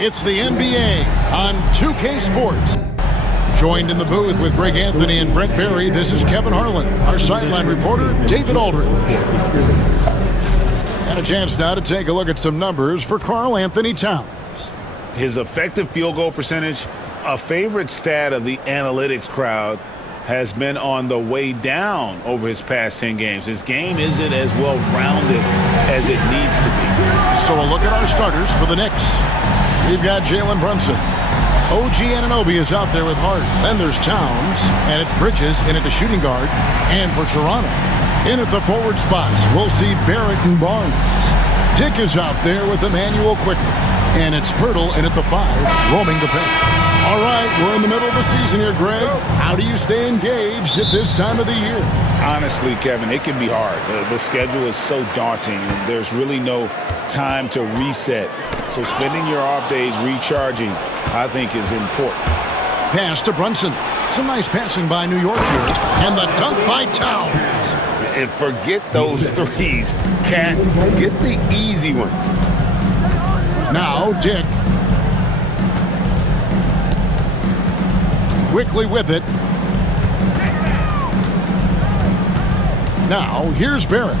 It's the NBA on 2K Sports. Joined in the booth with Greg Anthony and Brent Barry, this is Kevin Harlan. Our sideline reporter, David Aldridge. And a chance now to take a look at some numbers for Karl Anthony Towns. His effective field goal percentage, a favorite stat of the analytics crowd, has been on the way down over his past 10 games. His game isn't as well-rounded as it needs to be. So a look at our starters for the Knicks. We've got Jalen Brunson. OG Anunoby is out there with Hart. Then there's Towns, and it's Bridges in at the shooting guard. And for Toronto, in at the forward spots, we'll see Barrett and Barnes. Dick is out there with Emmanuel Quickly. And it's Pirtle in at the 5, roaming the paint. All right, we're in the middle of the season here, Greg. How do you stay engaged at this time of the year? Honestly, Kevin, it can be hard. The schedule is so daunting, and there's really no time to reset. So spending your off days recharging, I think, is important. Pass to Brunson. Some nice passing by New York here. And the dunk by Towns. And forget those threes. Cat, get the easy ones. Now, Dick. Quickly with it. Now, here's Barrett.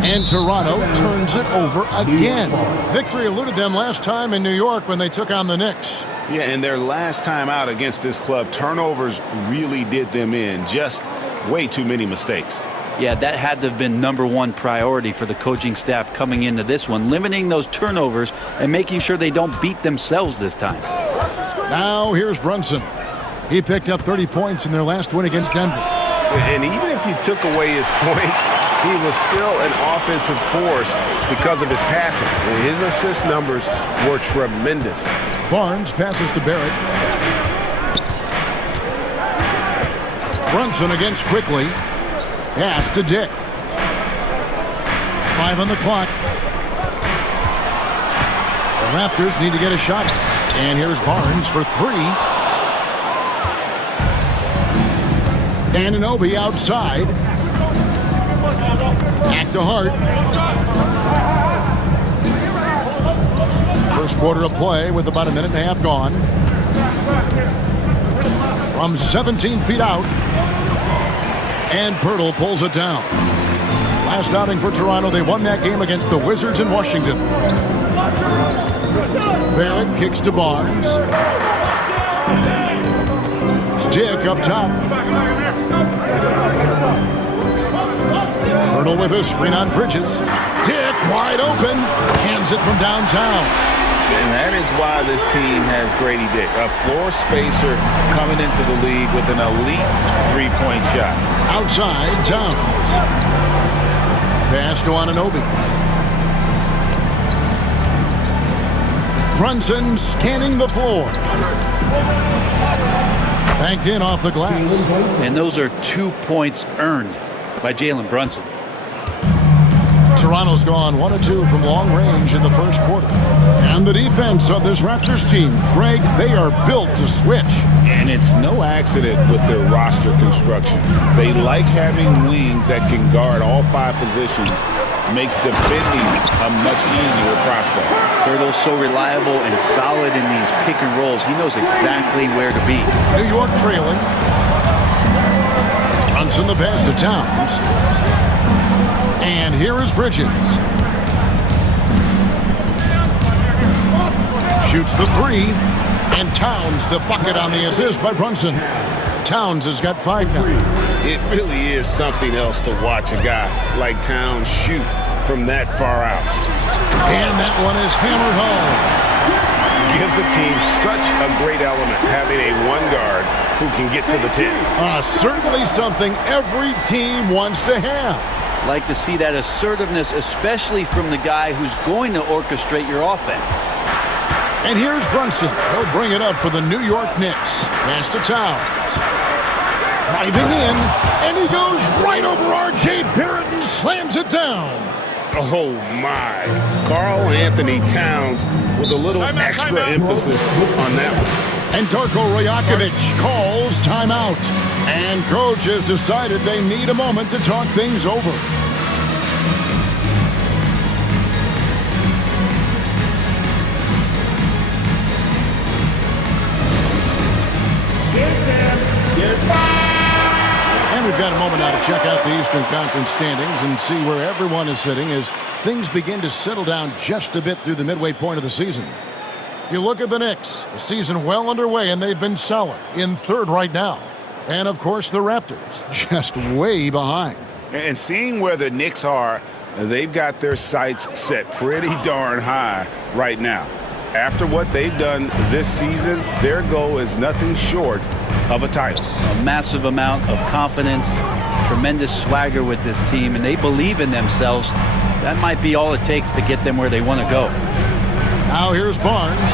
And Toronto turns it over again. Victory eluded them last time in New York when they took on the Knicks. Yeah, and their last time out against this club, turnovers really did them in. Just way too many mistakes. Yeah, that had to have been #1 priority for the coaching staff coming into this one, limiting those turnovers and making sure they don't beat themselves this time. Now here's Brunson. He picked up 30 points in their last win against Denver. And even if you took away his points, he was still an offensive force because of his passing. And his assist numbers were tremendous. Barnes passes to Barrett. Brunson against Quickly. Pass to Dick. 5 on the clock. The Raptors need to get a shot. And here's Barnes for 3. Anunoby outside. Back to Hart. First quarter of play with about a minute and a half gone. From 17 feet out. And Pirtle pulls it down. Last outing for Toronto, they won that game against the Wizards in Washington. Barrett kicks to Barnes. Dick up top. Pirtle with a screen on Bridges. Dick wide open. Hands it from downtown. And that is why this team has Grady Dick, a floor spacer coming into the league with an elite three-point shot. Outside, Towns. Pass to Anunoby. Brunson scanning the floor. Banked in off the glass. And those are 2 points earned by Jalen Brunson. Toronto's gone 1 of 2 from long range in the first quarter. And the defense of this Raptors team, Greg, they are built to switch. And it's no accident with their roster construction. They like having wings that can guard all 5 positions. Makes defending a much easier prospect. Pirtle's so reliable and solid in these pick and rolls. He knows exactly where to be. New York trailing. Brunson the pass to Towns. And here is Bridges. Shoots the 3. And Towns the bucket on the assist by Brunson. Towns has got 5 now. It really is something else to watch a guy like Towns shoot from that far out. And that one is hammered home. Gives the team such a great element having a one guard who can get to the 10. Certainly something every team wants to have. Like to see that assertiveness, especially from the guy who's going to orchestrate your offense. And here's Brunson. He'll bring it up for the New York Knicks. Pass to Towns. Driving in, and he goes right over R.J. Barrett and slams it down. Oh, my. Karl Anthony Towns with a little extra emphasis on that one. And Darko Rajakovic calls timeout. And coach has decided they need a moment to talk things over. We've got a moment now to check out the Eastern Conference standings and see where everyone is sitting as things begin to settle down just a bit through the midway point of the season. You look at the Knicks, the season well underway, and they've been solid in third right now. And, of course, the Raptors just way behind. And seeing where the Knicks are, they've got their sights set pretty darn high right now. After what they've done this season, their goal is nothing short of a title. A massive amount of confidence, tremendous swagger with this team, and they believe in themselves. That might be all it takes to get them where they want to go. Now here's Barnes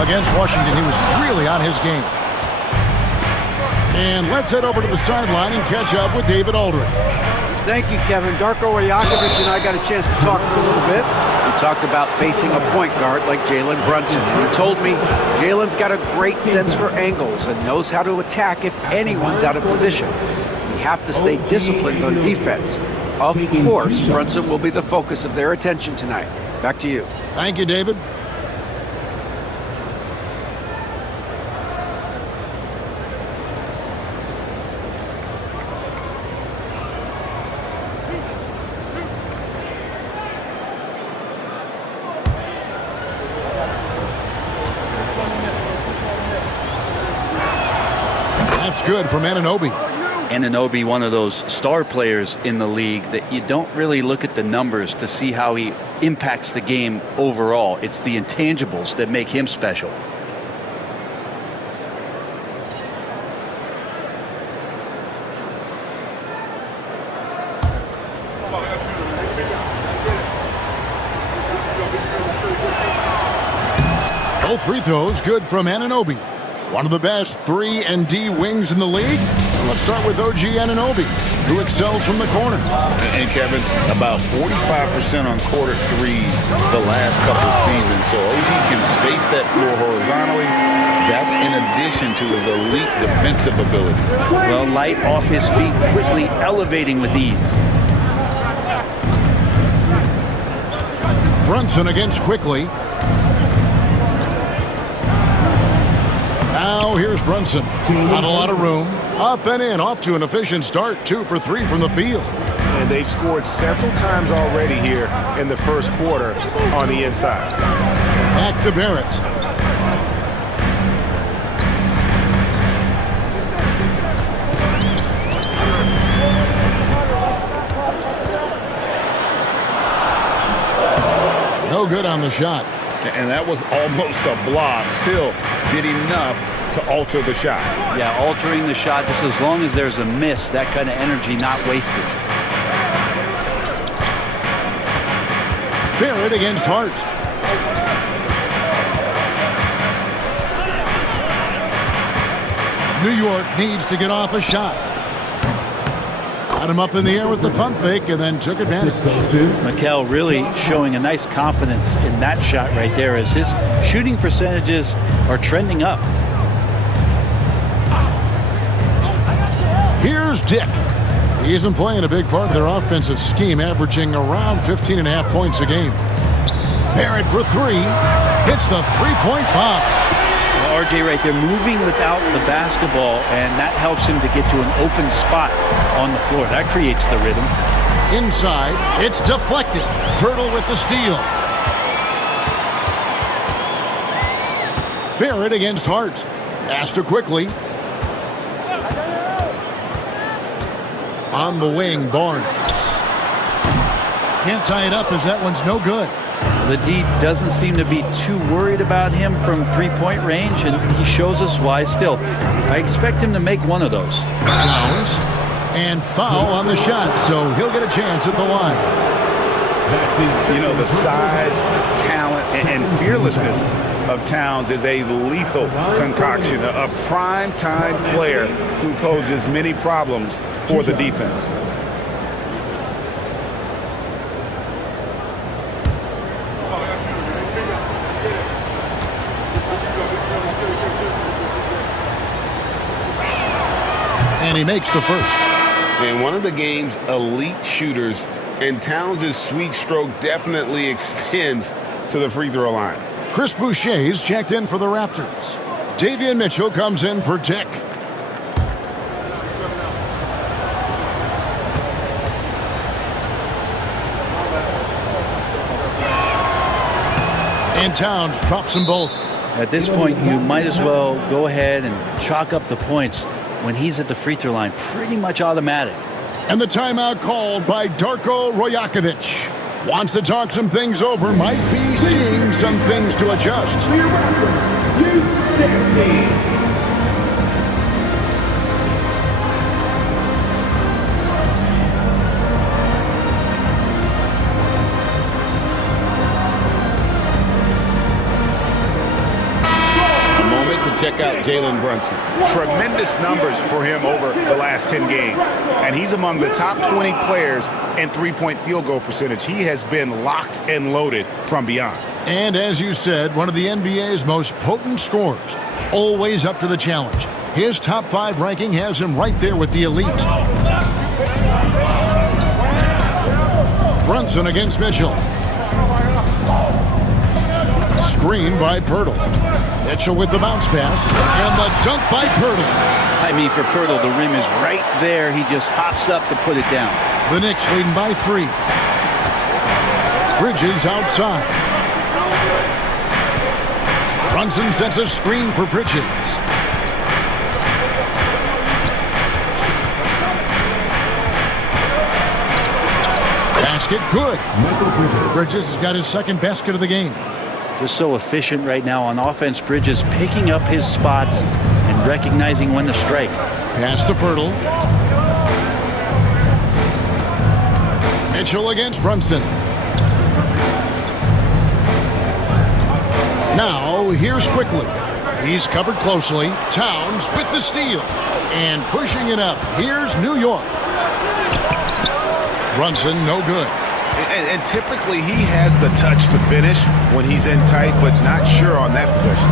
against Washington. He was really on his game. And let's head over to the sideline and catch up with David Aldridge. Thank you, Kevin. Darko Rajakovic and I got a chance to talk for a little bit. We talked about facing a point guard like Jalen Brunson, and he told me Jalen's got a great sense for angles and knows how to attack if anyone's out of position. We have to stay disciplined on defense. Of course, Brunson will be the focus of their attention tonight. Back to you. Thank you, David. That's good from Anunoby. Anunoby, one of those star players in the league that you don't really look at the numbers to see how he impacts the game overall. It's the intangibles that make him special. Both free throws good from Anunoby. One of the best 3 and D wings in the league. Let's start with OG Anunoby, who excels from the corner. And Kevin, about 45% on quarter threes the last couple of seasons. So OG can space that floor horizontally. That's in addition to his elite defensive ability. Well, light off his feet, quickly elevating with ease. Brunson against Quickly. Now here's Brunson. Not a lot of room. Up and in, off to an efficient start. 2 for 3 from the field. And they've scored several times already here in the first quarter on the inside. Back to Barrett. No good on the shot. And that was almost a block. Still did enough to alter the shot. Yeah, altering the shot, just as long as there's a miss, that kind of energy not wasted. Barrett against Hart. New York needs to get off a shot. Got him up in the air with the pump fake and then took advantage. Mikel really showing a nice confidence in that shot right there as his shooting percentages are trending up. Here's Dick. He isn't playing a big part of their offensive scheme, averaging around 15.5 points a game. Barrett for 3. Hits the three-point bomb. Well, RJ right there moving without the basketball, and that helps him to get to an open spot on the floor. That creates the rhythm. Inside, it's deflected. Pirtle with the steal. Barrett against Hart. Pass to Quickly. On the wing, Barnes. Can't tie it up as that one's no good. The D doesn't seem to be too worried about him from three-point range, and he shows us why. Still, I expect him to make one of those. Towns. And foul on the shot, so he'll get a chance at the line. You know, the size, talent, and fearlessness of Towns is a lethal concoction, a prime-time player who poses many problems for the defense. And he makes the first. And one of the game's elite shooters, and Towns' sweet stroke definitely extends to the free throw line. Chris Boucher's checked in for the Raptors. Davion Mitchell comes in for Dick. And Towns drops them both. At this point, you might as well go ahead and chalk up the points when he's at the free throw line. Pretty much automatic. And the timeout called by Darko Rajakovic. Wants to talk some things over. Might be seeing some things to adjust. Check out Jalen Brunson. Tremendous numbers for him over the last 10 games. And he's among the top 20 players in three-point field goal percentage. He has been locked and loaded from beyond. And as you said, one of the NBA's most potent scorers. Always up to the challenge. His top 5 ranking has him right there with the elite. Brunson against Mitchell. Screen by Pirtle. Mitchell with the bounce pass, and the dunk by Pirtle. I mean, for Pirtle, the rim is right there. He just hops up to put it down. The Knicks leading by 3. Bridges outside. Brunson sets a screen for Bridges. Basket good. Bridges has got his second basket of the game. Just so efficient right now on offense. Bridges picking up his spots and recognizing when to strike. Pass to Pirtle. Mitchell against Brunson. Now, here's Quickly. He's covered closely. Towns with the steal. And pushing it up. Here's New York. Brunson, no good. And typically he has the touch to finish when he's in tight, but not sure on that possession.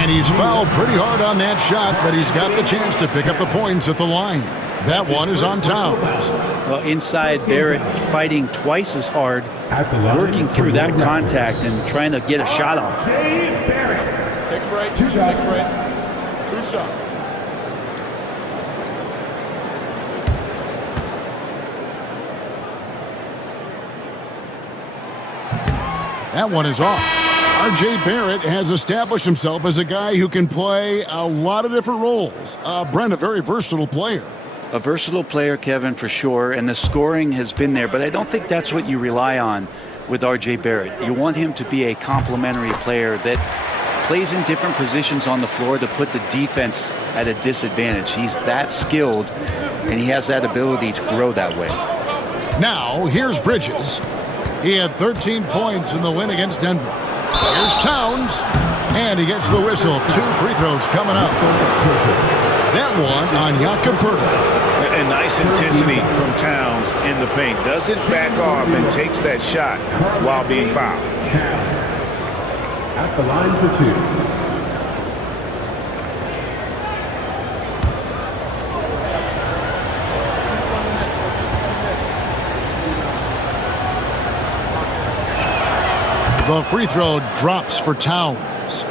And he's fouled pretty hard on that shot, but he's got the chance to pick up the points at the line. That one is on Towns. Well, inside, Barrett fighting twice as hard, working through that contact and trying to get a shot off. Take a break. 2 shots. 2 shots. That one is off. R.J. Barrett has established himself as a guy who can play a lot of different roles. Brent, a very versatile player. A versatile player, Kevin, for sure, and the scoring has been there, but I don't think that's what you rely on with R.J. Barrett. You want him to be a complementary player that plays in different positions on the floor to put the defense at a disadvantage. He's that skilled, and he has that ability to grow that way. Now, here's Bridges. He had 13 points in the win against Denver. Here's Towns, and he gets the whistle. 2 free throws coming up. That one on Jakob Pirtle. And nice intensity from Towns in the paint. Doesn't back off and takes that shot while being fouled. At the line for 2. The free throw drops for Towns.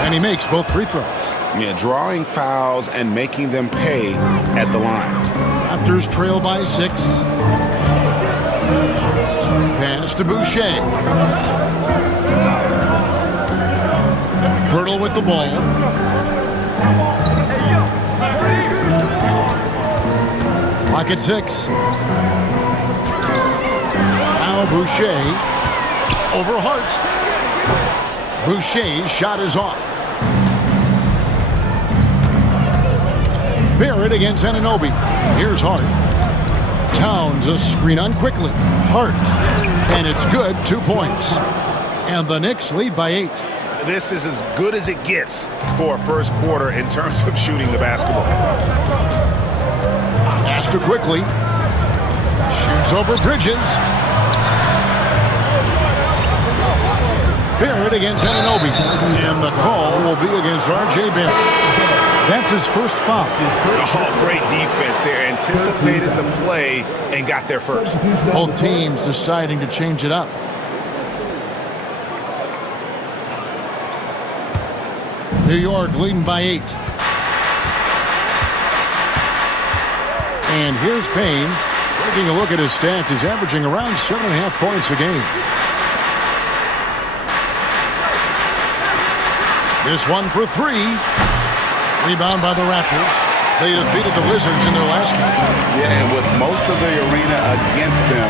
And he makes both free throws. Yeah, drawing fouls and making them pay at the line. Raptors trail by 6. Pass to Boucher. Pirtle with the ball. Clock at 6. Now Boucher over Hart. Boucher's shot is off. Barrett against Anunoby. Here's Hart. Towns a screen on Quickly. Hart. And it's good. 2 points. And the Knicks lead by 8. This is as good as it gets for a first quarter in terms of shooting the basketball. Pass to Quickly. Shoots over Bridges. Barrett against Anunoby. And the call will be against R.J. Barrett. That's his first foul. Oh, great defense there. Anticipated the play and got there first. Both teams deciding to change it up. New York leading by 8. And here's Payne. Taking a look at his stats, he's averaging around 7.5 points a game. This one for 3. Rebound by the Raptors. They defeated the Wizards in their last game. Yeah, and with most of the arena against them,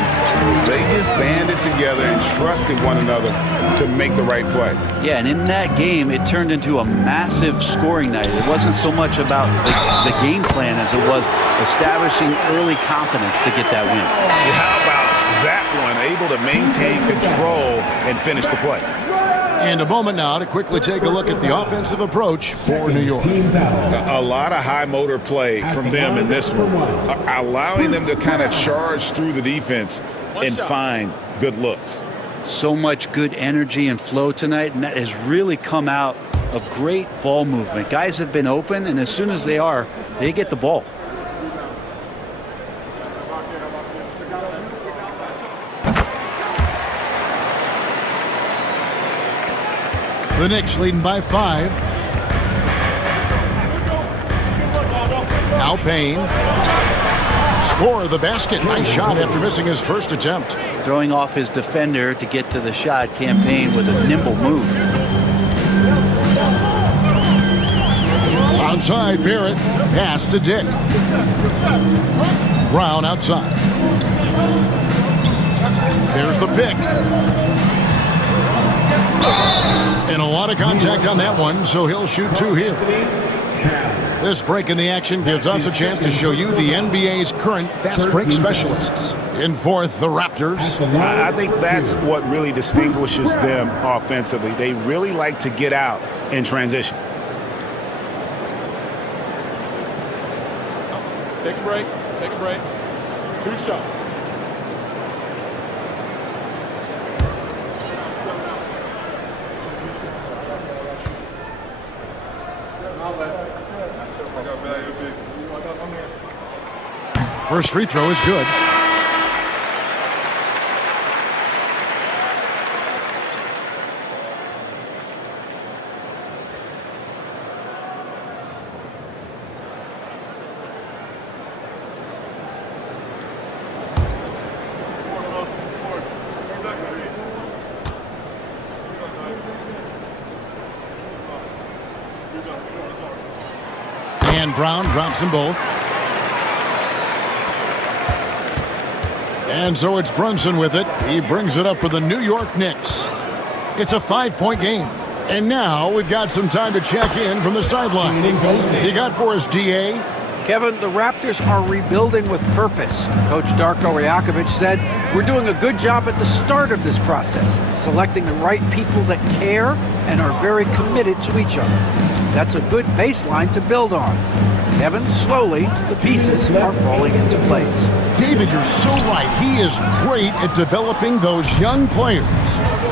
they just banded together and trusted one another to make the right play. Yeah, and in that game, it turned into a massive scoring night. It wasn't so much about the game plan as it was establishing early confidence to get that win. How about that one? Able to maintain control and finish the play. And a moment now to quickly take a look at the offensive approach for New York. A lot of high motor play from them in this one, allowing them to kind of charge through the defense and find good looks. So much good energy and flow tonight, and that has really come out of great ball movement. Guys have been open, and as soon as they get the ball. The Knicks leading by 5. Now Payne. Score the basket. Nice shot after missing his first attempt. Throwing off his defender to get to the shot. Campaign with a nimble move. Outside Barrett. Pass to Dick. Brown outside. There's the pick. And a lot of contact on that one, so he'll shoot 2 here. This break in the action gives us a chance to show you the NBA's current fast break specialists. In fourth, the Raptors. I think that's what really distinguishes them offensively. They really like to get out in transition. Take a break. Take a break. 2 shots. First free throw is good. And Brown drops them both. And so it's Brunson with it. He brings it up for the New York Knicks. It's a 5-point game. And now we've got some time to check in from the sideline. You got for us, DA? Kevin, the Raptors are rebuilding with purpose. Coach Darko Rajakovic said, "We're doing a good job at the start of this process, selecting the right people that care and are very committed to each other. That's a good baseline to build on." Kevin, slowly, the pieces are falling into place. David, you're so right. He is great at developing those young players.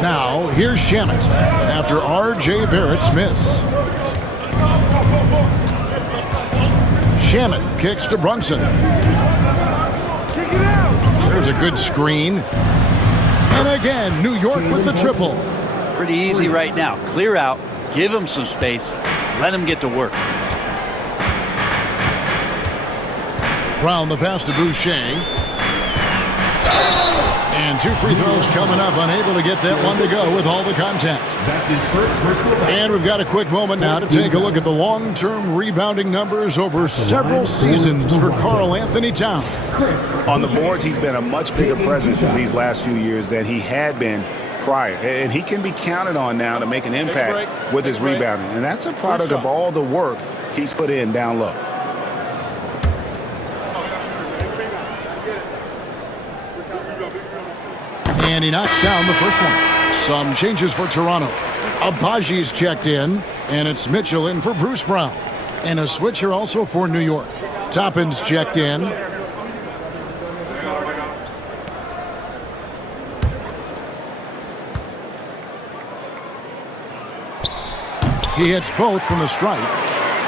Now, here's Shamet after R.J. Barrett's miss. Shamet kicks to Brunson. There's a good screen. And again, New York with the triple. Pretty easy right now. Clear out, give him some space, let him get to work. Brown the pass to Boucher. And 2 free throws coming up, unable to get that one to go with all the contact. And we've got a quick moment now to take a look at the long-term rebounding numbers over several seasons for Karl Anthony Towns. On the boards, he's been a much bigger presence in these last few years than he had been prior. And he can be counted on now to make an impact with his rebounding. And that's a product of all the work he's put in down low. And he knocks down the first one. Some changes for Toronto. Abaji's checked in, and it's Mitchell in for Bruce Brown. And a switcher also for New York. Toppin's checked in. He hits both from the stripe.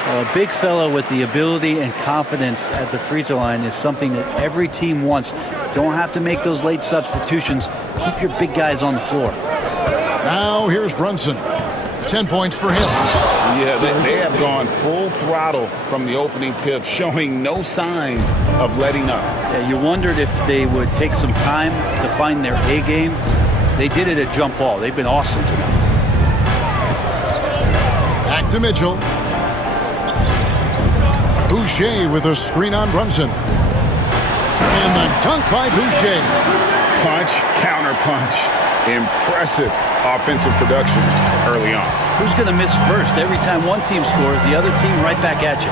A big fellow with the ability and confidence at the free throw line is something that every team wants. Don't have to make those late substitutions. Keep your big guys on the floor. Now here's Brunson. 10 points for him. Yeah, they have gone full throttle from the opening tip, showing no signs of letting up. Yeah, you wondered if they would take some time to find their A game. They did it at jump ball. They've been awesome tonight. Back to Mitchell. Boucher with a screen on Brunson. And the dunk by Boucher. Punch, counter punch. Impressive offensive production early on. Who's going to miss first? Every time one team scores, the other team right back at you.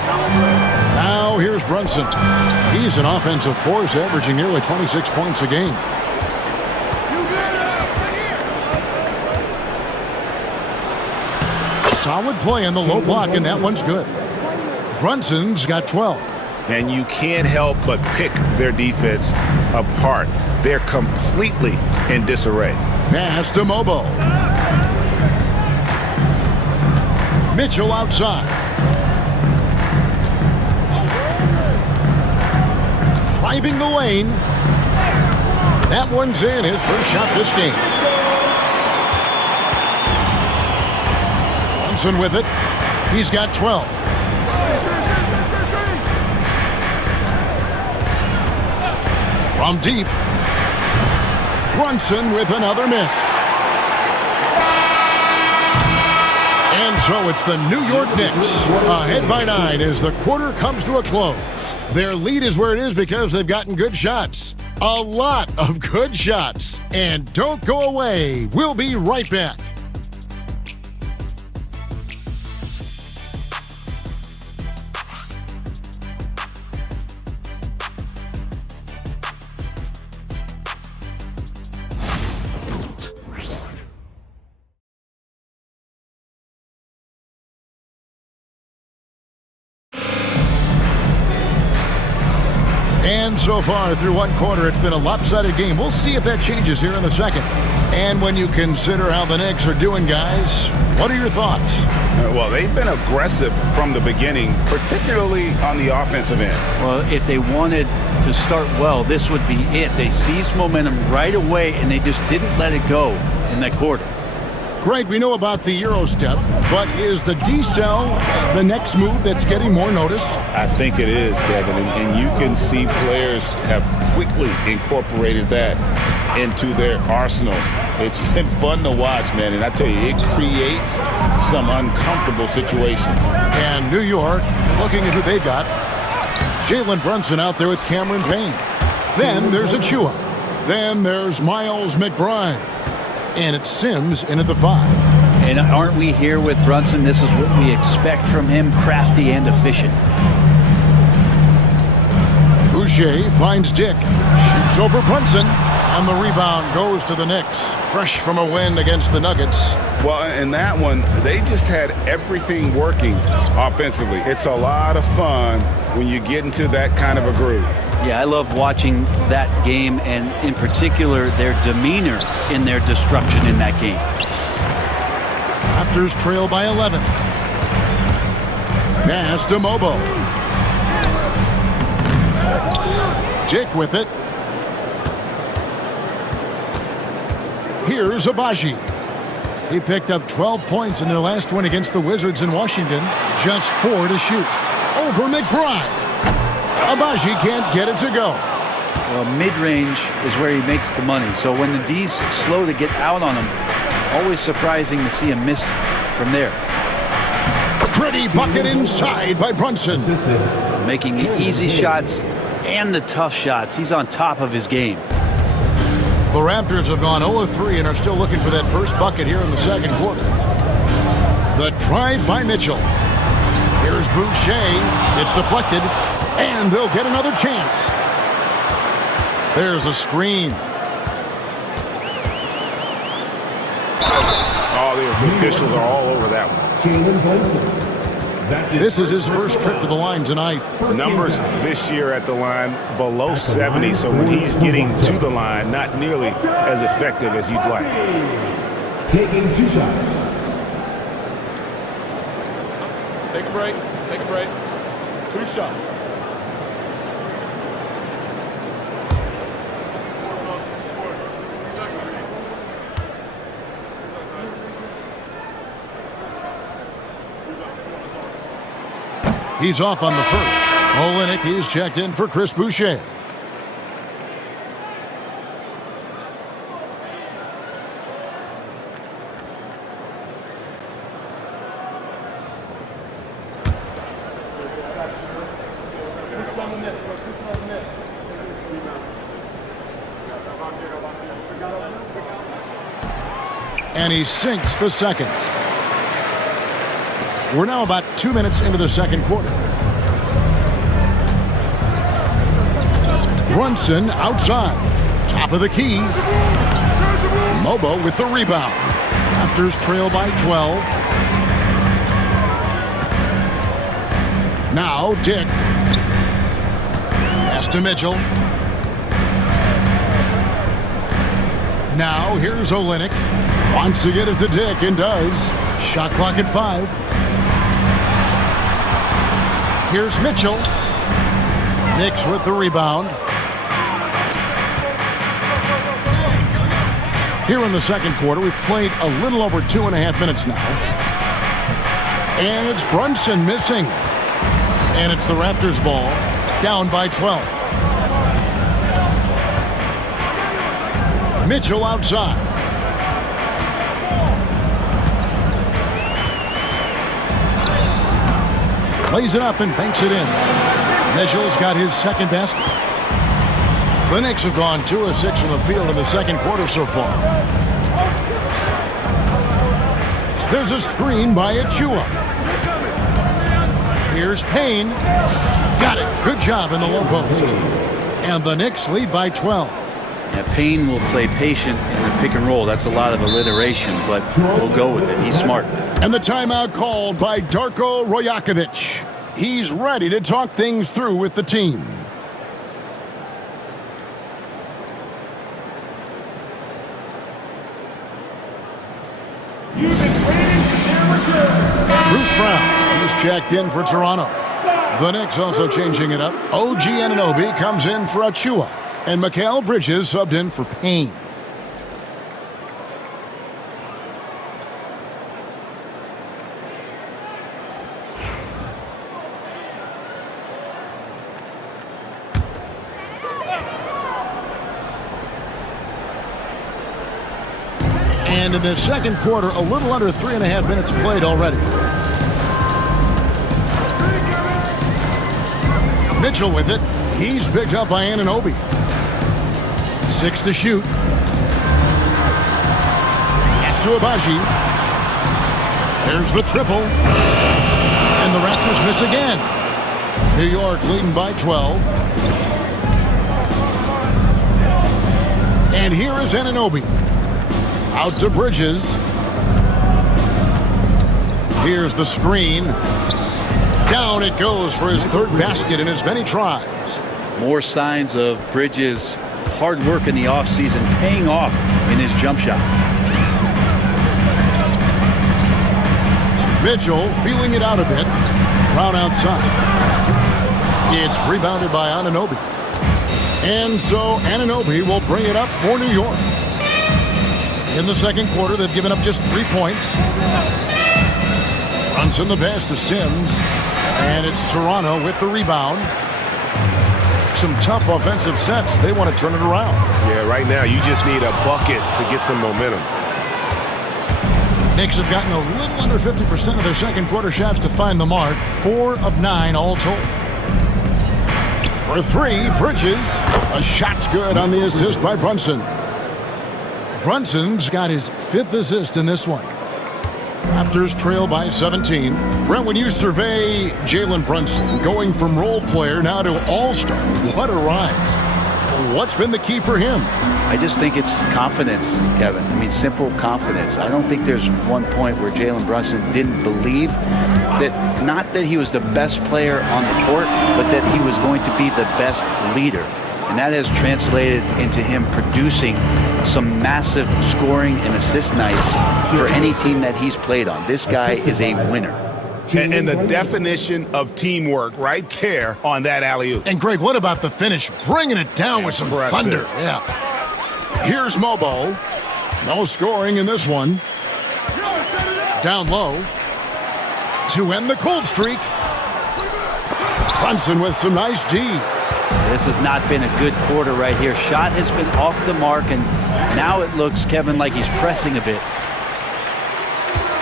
Now here's Brunson. He's an offensive force, averaging nearly 26 points a game. Solid play in the low block, and that one's good. Brunson's got 12. And you can't help but pick their defense apart. They're completely in disarray. Pass to Mobo. Mitchell outside. Driving the lane. That one's in, his first shot this game. Brunson with it. He's got 12. From deep. Brunson with another miss. And so it's the New York Knicks ahead by 9 as the quarter comes to a close. Their lead is where it is because they've gotten good shots. A lot of good shots. And don't go away. We'll be right back. And so far through one quarter, it's been a lopsided game. We'll see if that changes here in the second. And when you consider how the Knicks are doing, guys, what are your thoughts? Well, they've been aggressive from the beginning, particularly on the offensive end. Well, if they wanted to start well, this would be it. They seized momentum right away, and they just didn't let it go in that quarter. Greg, we know about the Euro step, but is the decel the next move that's getting more notice? I think it is, Kevin, and you can see players have quickly incorporated that into their arsenal. It's been fun to watch, man, and I tell you, it creates some uncomfortable situations. And New York, looking at who they've got, Jalen Brunson out there with Cameron Payne. Then there's Achua. Then there's Miles McBride. And it's Sims in at the 5. And aren't we here with Brunson? This is what we expect from him, crafty and efficient. Boucher finds Dick. Shoots over Brunson. And the rebound goes to the Knicks. Fresh from a win against the Nuggets. Well, in that one, they just had everything working offensively. It's a lot of fun when you get into that kind of a groove. Yeah, I love watching that game, and in particular, their demeanor in their destruction in that game. Raptors trail by 11. Pass to Mobo. Dick with it. Here's Abaji. He picked up 12 points in their last win against the Wizards in Washington. Just 4 to shoot. Over McBride. Abaji can't get it to go. Well, mid-range is where he makes the money. So when the D's slow to get out on him, always surprising to see him miss from there. Pretty bucket inside by Brunson. Making the easy shots and the tough shots. He's on top of his game. The Raptors have gone 0-3 and are still looking for that first bucket here in the second quarter. The drive by Mitchell. Here's Boucher. It's deflected. And they'll get another chance. There's a screen. Oh, the officials are all over that one. This is his first trip to the line tonight. Numbers this year at the line below 70, so when he's getting to the line, not nearly as effective as you'd like. Taking 2 shots. Take a break. Take a break. 2 shots. He's off on the first. Olynyk, he's checked in for Chris Boucher. And he sinks the second. We're now about 2 minutes into the second quarter. Brunson outside. Top of the key. Mobo with the rebound. Raptors trail by 12. Now Dick. Pass to Mitchell. Now here's Olynyk. Wants to get it to Dick and does. Shot clock at 5. Here's Mitchell. Knicks with the rebound. Here in the second quarter, we've played a little over 2.5 minutes now. And it's Brunson missing. And it's the Raptors ball, down by 12. Mitchell outside. Plays it up and banks it in. Mitchell's got his second basket. The Knicks have gone 2 of 6 from the field in the second quarter so far. There's a screen by Achua. Here's Payne. Got it. Good job in the low post. And the Knicks lead by 12. Yeah, Payne will play patient in the pick and roll. That's a lot of alliteration, but we'll go with it. He's smart. And the timeout called by Darko Rajakovic. He's ready to talk things through with the team. Bruce Brown, he's checked in for Toronto. The Knicks also changing it up. OG Anunoby comes in for Achua. And Mikal Bridges subbed in for Payne. And in the second quarter, a little under 3.5 minutes played already. Mitchell with it. He's picked up by Anunoby. 6 to shoot. Pass to Abaji. There's the triple. And the Raptors miss again. New York leading by 12. And here is Anunoby. Out to Bridges. Here's the screen. Down it goes for his third basket in as many tries. More signs of Bridges' hard work in the offseason paying off in his jump shot. Mitchell feeling it out a bit. Brown outside. It's rebounded by Anunoby. And so Anunoby will bring it up for New York. In the second quarter, they've given up just 3 points. Brunson the pass to Sims. And it's Toronto with the rebound. Some tough offensive sets. They want to turn it around. Yeah, right now you just need a bucket to get some momentum. Knicks have gotten a little under 50% of their second quarter shots to find the mark. 4 of 9 all told. For 3, Bridges. A shot's good on the assist by Brunson. Brunson's got his 5th assist in this one. Raptors trail by 17. Brent, when you survey Jalen Brunson going from role player now to all-star, what a rise. What's been the key for him? I just think it's confidence, Kevin. I mean, simple confidence. I don't think there's one point where Jalen Brunson didn't believe that, not that he was the best player on the court, but that he was going to be the best leader. And that has translated into him producing some massive scoring and assist nights for any team that he's played on. This guy is a winner. And the definition of teamwork right there on that alley-oop. And, Greg, what about the finish? Bringing it down with some Impressive. thunder. Yeah. Here's Mobo. No scoring in this one. Down low. To end the cold streak. Brunson with some nice D. This has not been a good quarter right here. Shot has been off the mark, and now it looks, Kevin, like he's pressing a bit.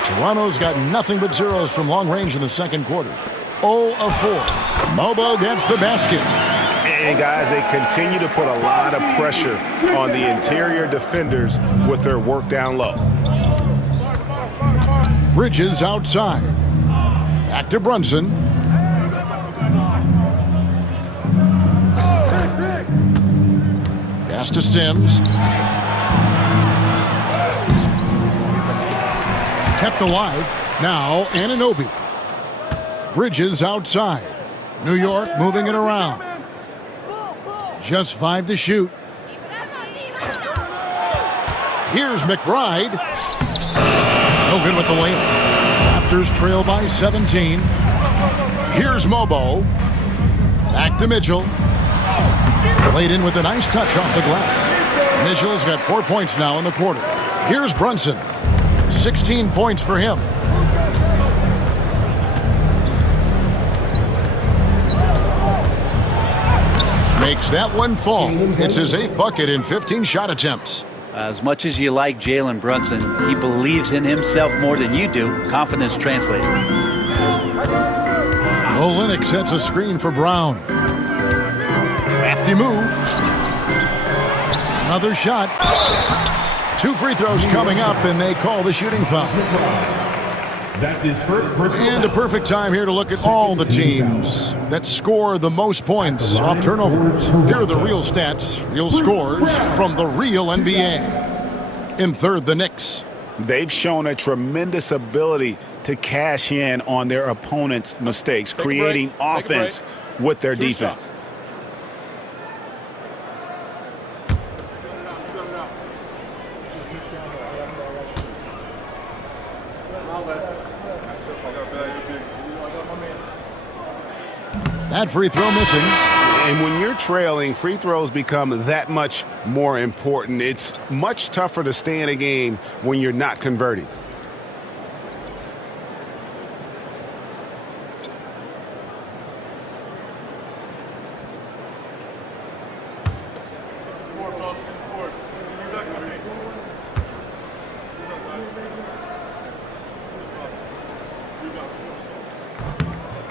Toronto's got nothing but zeros from long range in the second quarter. 0 of 4. Mobo gets the basket. And, guys, they continue to put a lot of pressure on the interior defenders with their work down low. Bridges outside. Back to Brunson. Pass to Sims. Kept alive. Now Anunoby. Bridges outside. New York moving it around. Just 5 to shoot. Here's McBride. No good with the layup. Raptors trail by 17. Here's Mobo. Back to Mitchell. Played in with a nice touch off the glass. Mitchell's got 4 points now in the quarter. Here's Brunson. 16 points for him. Makes that one fall. It's his 8th bucket in 15 shot attempts. As much as you like Jalen Brunson, he believes in himself more than you do. Confidence translated. Lynx sets a screen for Brown. Crafty move. Another shot. 2 free throws coming up, and they call the shooting foul. That's his first personal. And a perfect time here to look at all the teams that score the most points off turnovers. Here are the real stats, real scores from the real NBA. In third, the Knicks. They've shown a tremendous ability to cash in on their opponent's mistakes, creating offense with their defense. That free throw missing. And when you're trailing, free throws become that much more important. It's much tougher to stay in a game when you're not converting.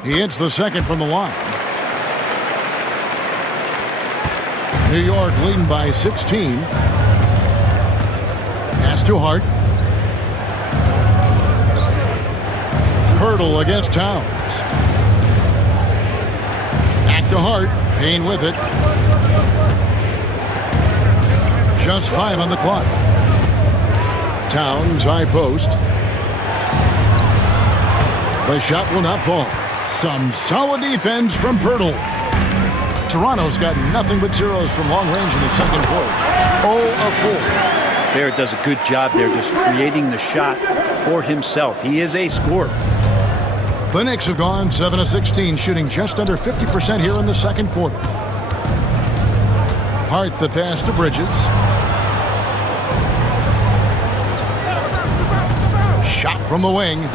He hits the second from the line. New York leading by 16. Pass to Hart. Hurdle against Towns. Back to Hart. Payne with it. Just 5 on the clock. Towns high post. The shot will not fall. Some solid defense from Pirtle. Toronto's got nothing but zeros from long range in the second quarter. 0 of 4. Barrett does a good job there just creating the shot for himself. He is a scorer. The Knicks have gone 7 of 16, shooting just under 50% here in the second quarter. Hart the pass to Bridges. Shot from the wing,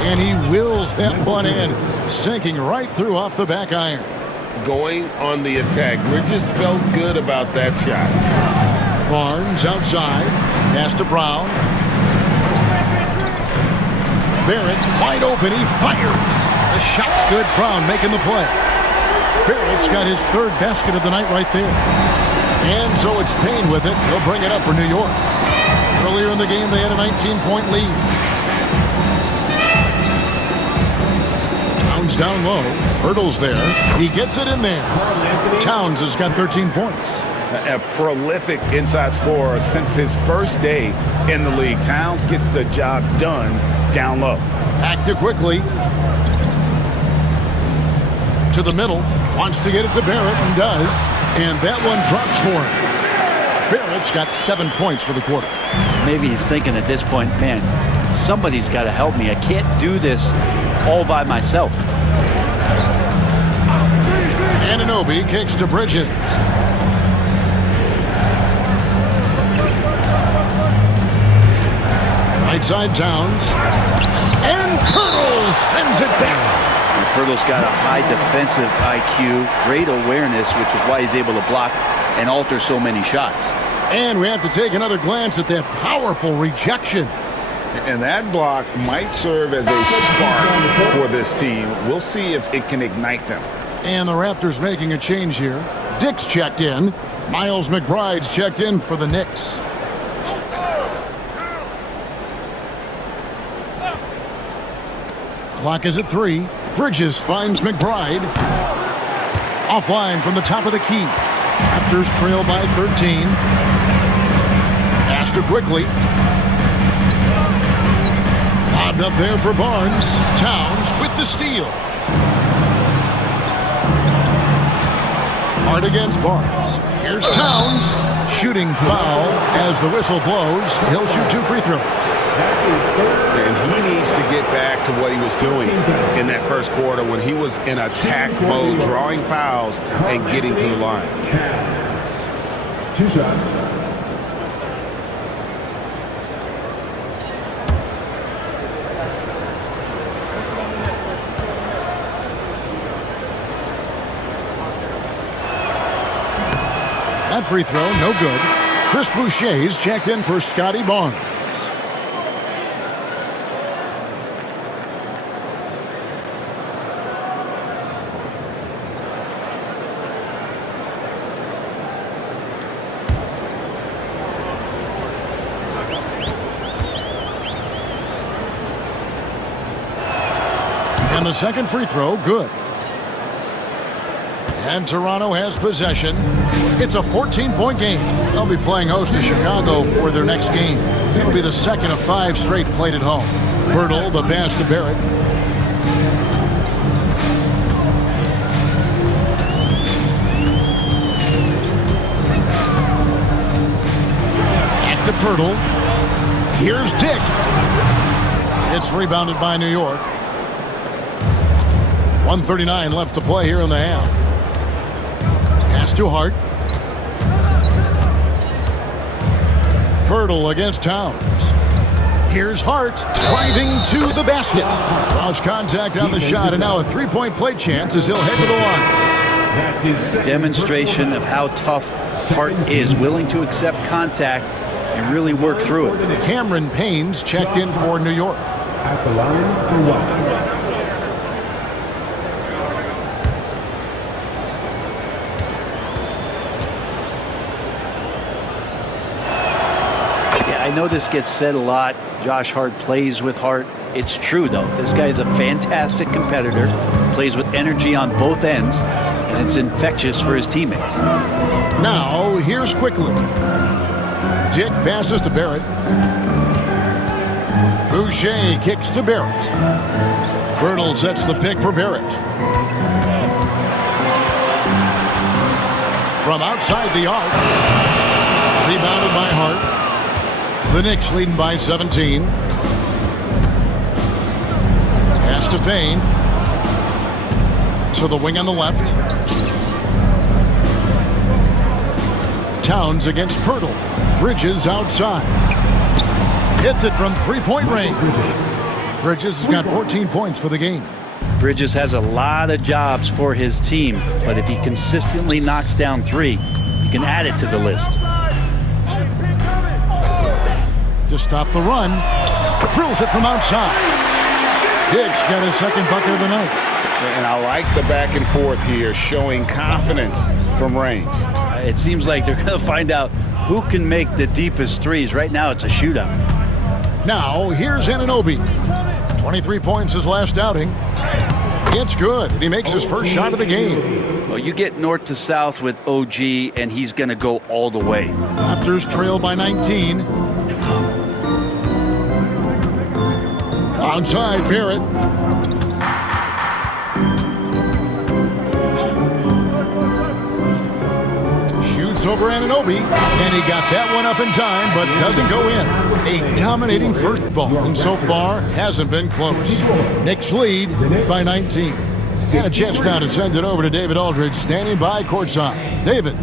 and he wills that one in, sinking right through off the back iron. Going on the attack. Bridges felt good about that shot. Barnes outside. Pass to Brown. Barrett wide open. He fires. The shot's good. Brown making the play. Barrett's got his 3rd basket of the night right there. And so it's Payne with it. He'll bring it up for New York. Earlier in the game, they had a 19-point lead. Towns down low. Hurdles there. He gets it in there. Towns has got 13 points. A prolific inside scorer since his first day in the league. Towns gets the job done down low. Active quickly. To the middle. Wants to get it to Barrett and does. And that one drops for him. Barrett's got 7 points for the quarter. Maybe he's thinking at this point, man, somebody's got to help me. I can't do this all by myself. Anunoby kicks to Bridges. Right side Towns. And Pirtle sends it back. And Pirtle's got a high defensive IQ, great awareness, which is why he's able to block and alter so many shots. And we have to take another glance at that powerful rejection. And that block might serve as a spark for this team. We'll see if it can ignite them. And the Raptors making a change here. Dick's checked in. Miles McBride's checked in for the Knicks. Clock is at 3. Bridges finds McBride. Offline from the top of the key. Raptors trail by 13. Pass to Quickly. Lobbed up there for Barnes. Towns with the steal. Hard against Barnes. Here's Towns. Shooting foul as the whistle blows. He'll shoot 2 free throws. And he needs to get back to what he was doing in that first quarter when he was in attack mode, drawing fouls and getting to the line. 2 shots. That free throw, no good. Chris Boucher's checked in for Scotty Barnes. And the second free throw, good. And Toronto has possession. It's a 14-point game. They'll be playing host to Chicago for their next game. It'll be the second of 5 straight played at home. Pirtle, the pass to Barrett. Back to Pirtle. Here's Dick. It's rebounded by New York. 1:39 left to play here in the half. Pass to Hart. Pirtle against Towns. Here's Hart driving to the basket. Draws contact on the shot, and now a 3-point play chance as he'll head to the line. That's his second Demonstration of how tough Hart is, willing to accept contact and really work through it. Cameron Payne's checked in for New York. at the line for 1. I know this gets said a lot. Josh Hart plays with heart. It's true, though. This guy's a fantastic competitor, plays with energy on both ends, and it's infectious for his teammates. Now, here's Quickly. Dick passes to Barrett. Boucher kicks to Barrett. Pirtle sets the pick for Barrett. From outside the arc. Rebounded by Hart. The Knicks leading by 17. Pass to Payne. To the wing on the left. Towns against Pirtle. Bridges outside. Hits it from three-point range. Bridges has got 14 points for the game. Bridges has a lot of jobs for his team, but if he consistently knocks down three, you can add it to the list. To stop the run, drills it from outside. Diggs got his second bucket of the night. And I like the back and forth here, showing confidence from range. It seems like they're going to find out who can make the deepest threes. Right now, it's a shootout. Now, here's Anunoby. 23 points his last outing. It's good, and he makes his first shot of the game. Well, you get north to south with OG, and he's going to go all the way. Raptors trail by 19. Outside, Barrett. Shoots Pass over Anunoby, and he got that one up in time, but doesn't go in. A dominating first ball, and so far hasn't been close. Knicks lead by 19. And a chance now to send it over to David Aldridge, standing by courtside. David.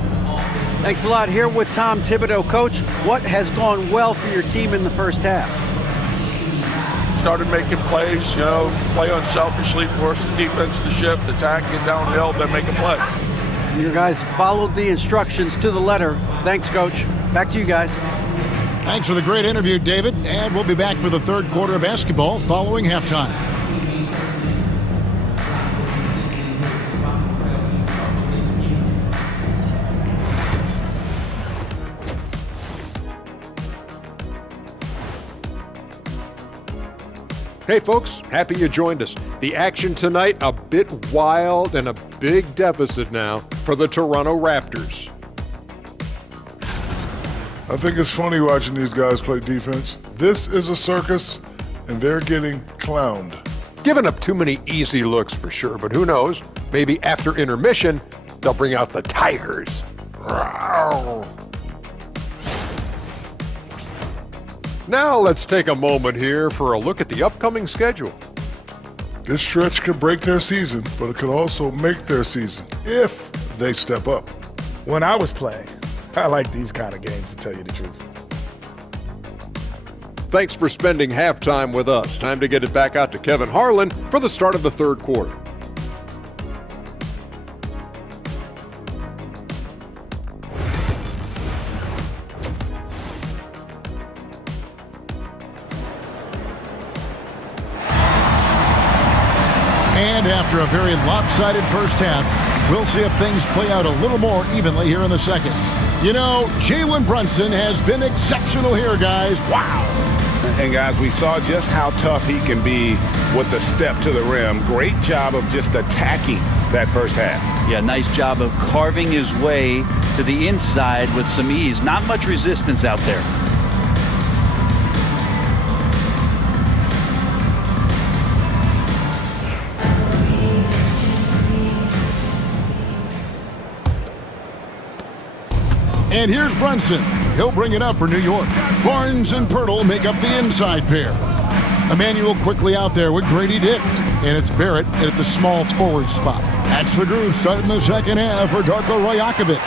Thanks a lot. Here with Tom Thibodeau. Coach, what has gone well for your team in the first half? Started making plays, play unselfishly, force the defense to shift, attack, get downhill, then make a play. Your guys followed the instructions to the letter. Thanks, Coach. Back to you guys. Thanks for the great interview, David. And we'll be back for the third quarter of basketball following halftime. Hey folks, happy you joined us. The action tonight, a bit wild and a big deficit now for the Toronto Raptors. I think it's funny watching these guys play defense. This is a circus, and they're getting clowned. Giving up too many easy looks for sure, but who knows? Maybe after intermission, they'll bring out the Tigers. Rawr. Now let's take a moment here for a look at the upcoming schedule. This stretch could break their season, but it could also make their season if they step up. When I was playing, I like these kind of games, to tell you the truth. Thanks for spending halftime with us. Time to get it back out to Kevin Harlan for the start of the third quarter. And after a very lopsided first half, we'll see if things play out a little more evenly here in the second. Jalen Brunson has been exceptional here, guys. Wow. And guys, we saw just how tough he can be with the step to the rim. Great job of just attacking that first half. Yeah, nice job of carving his way to the inside with some ease. Not much resistance out there. And here's Brunson. He'll bring it up for New York. Barnes and Pirtle make up the inside pair. Emmanuel quickly out there with Grady Dick. And it's Barrett at the small forward spot. That's the groove starting the second half for Darko Rajakovic.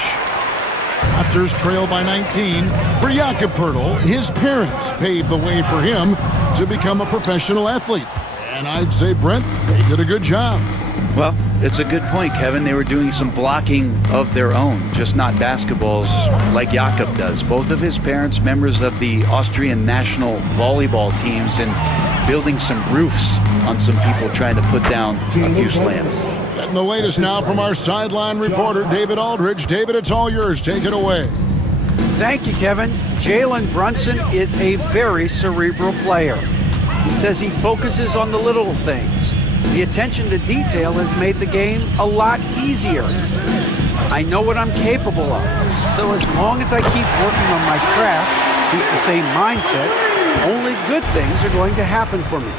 Raptors trail by 19 for Jakob Pirtle. His parents paved the way for him to become a professional athlete. And I'd say, Brent, they did a good job. Well, it's a good point, Kevin. They were doing some blocking of their own, just not basketballs like Jakob does. Both of his parents, members of the Austrian national volleyball teams, and building some roofs on some people trying to put down a few slams. Getting the latest now from our sideline reporter, David Aldridge. David, it's all yours. Take it away. Thank you, Kevin. Jalen Brunson is a very cerebral player. He says he focuses on the little things. The attention to detail has made the game a lot easier. I know what I'm capable of. So as long as I keep working on my craft, keep the same mindset, only good things are going to happen for me.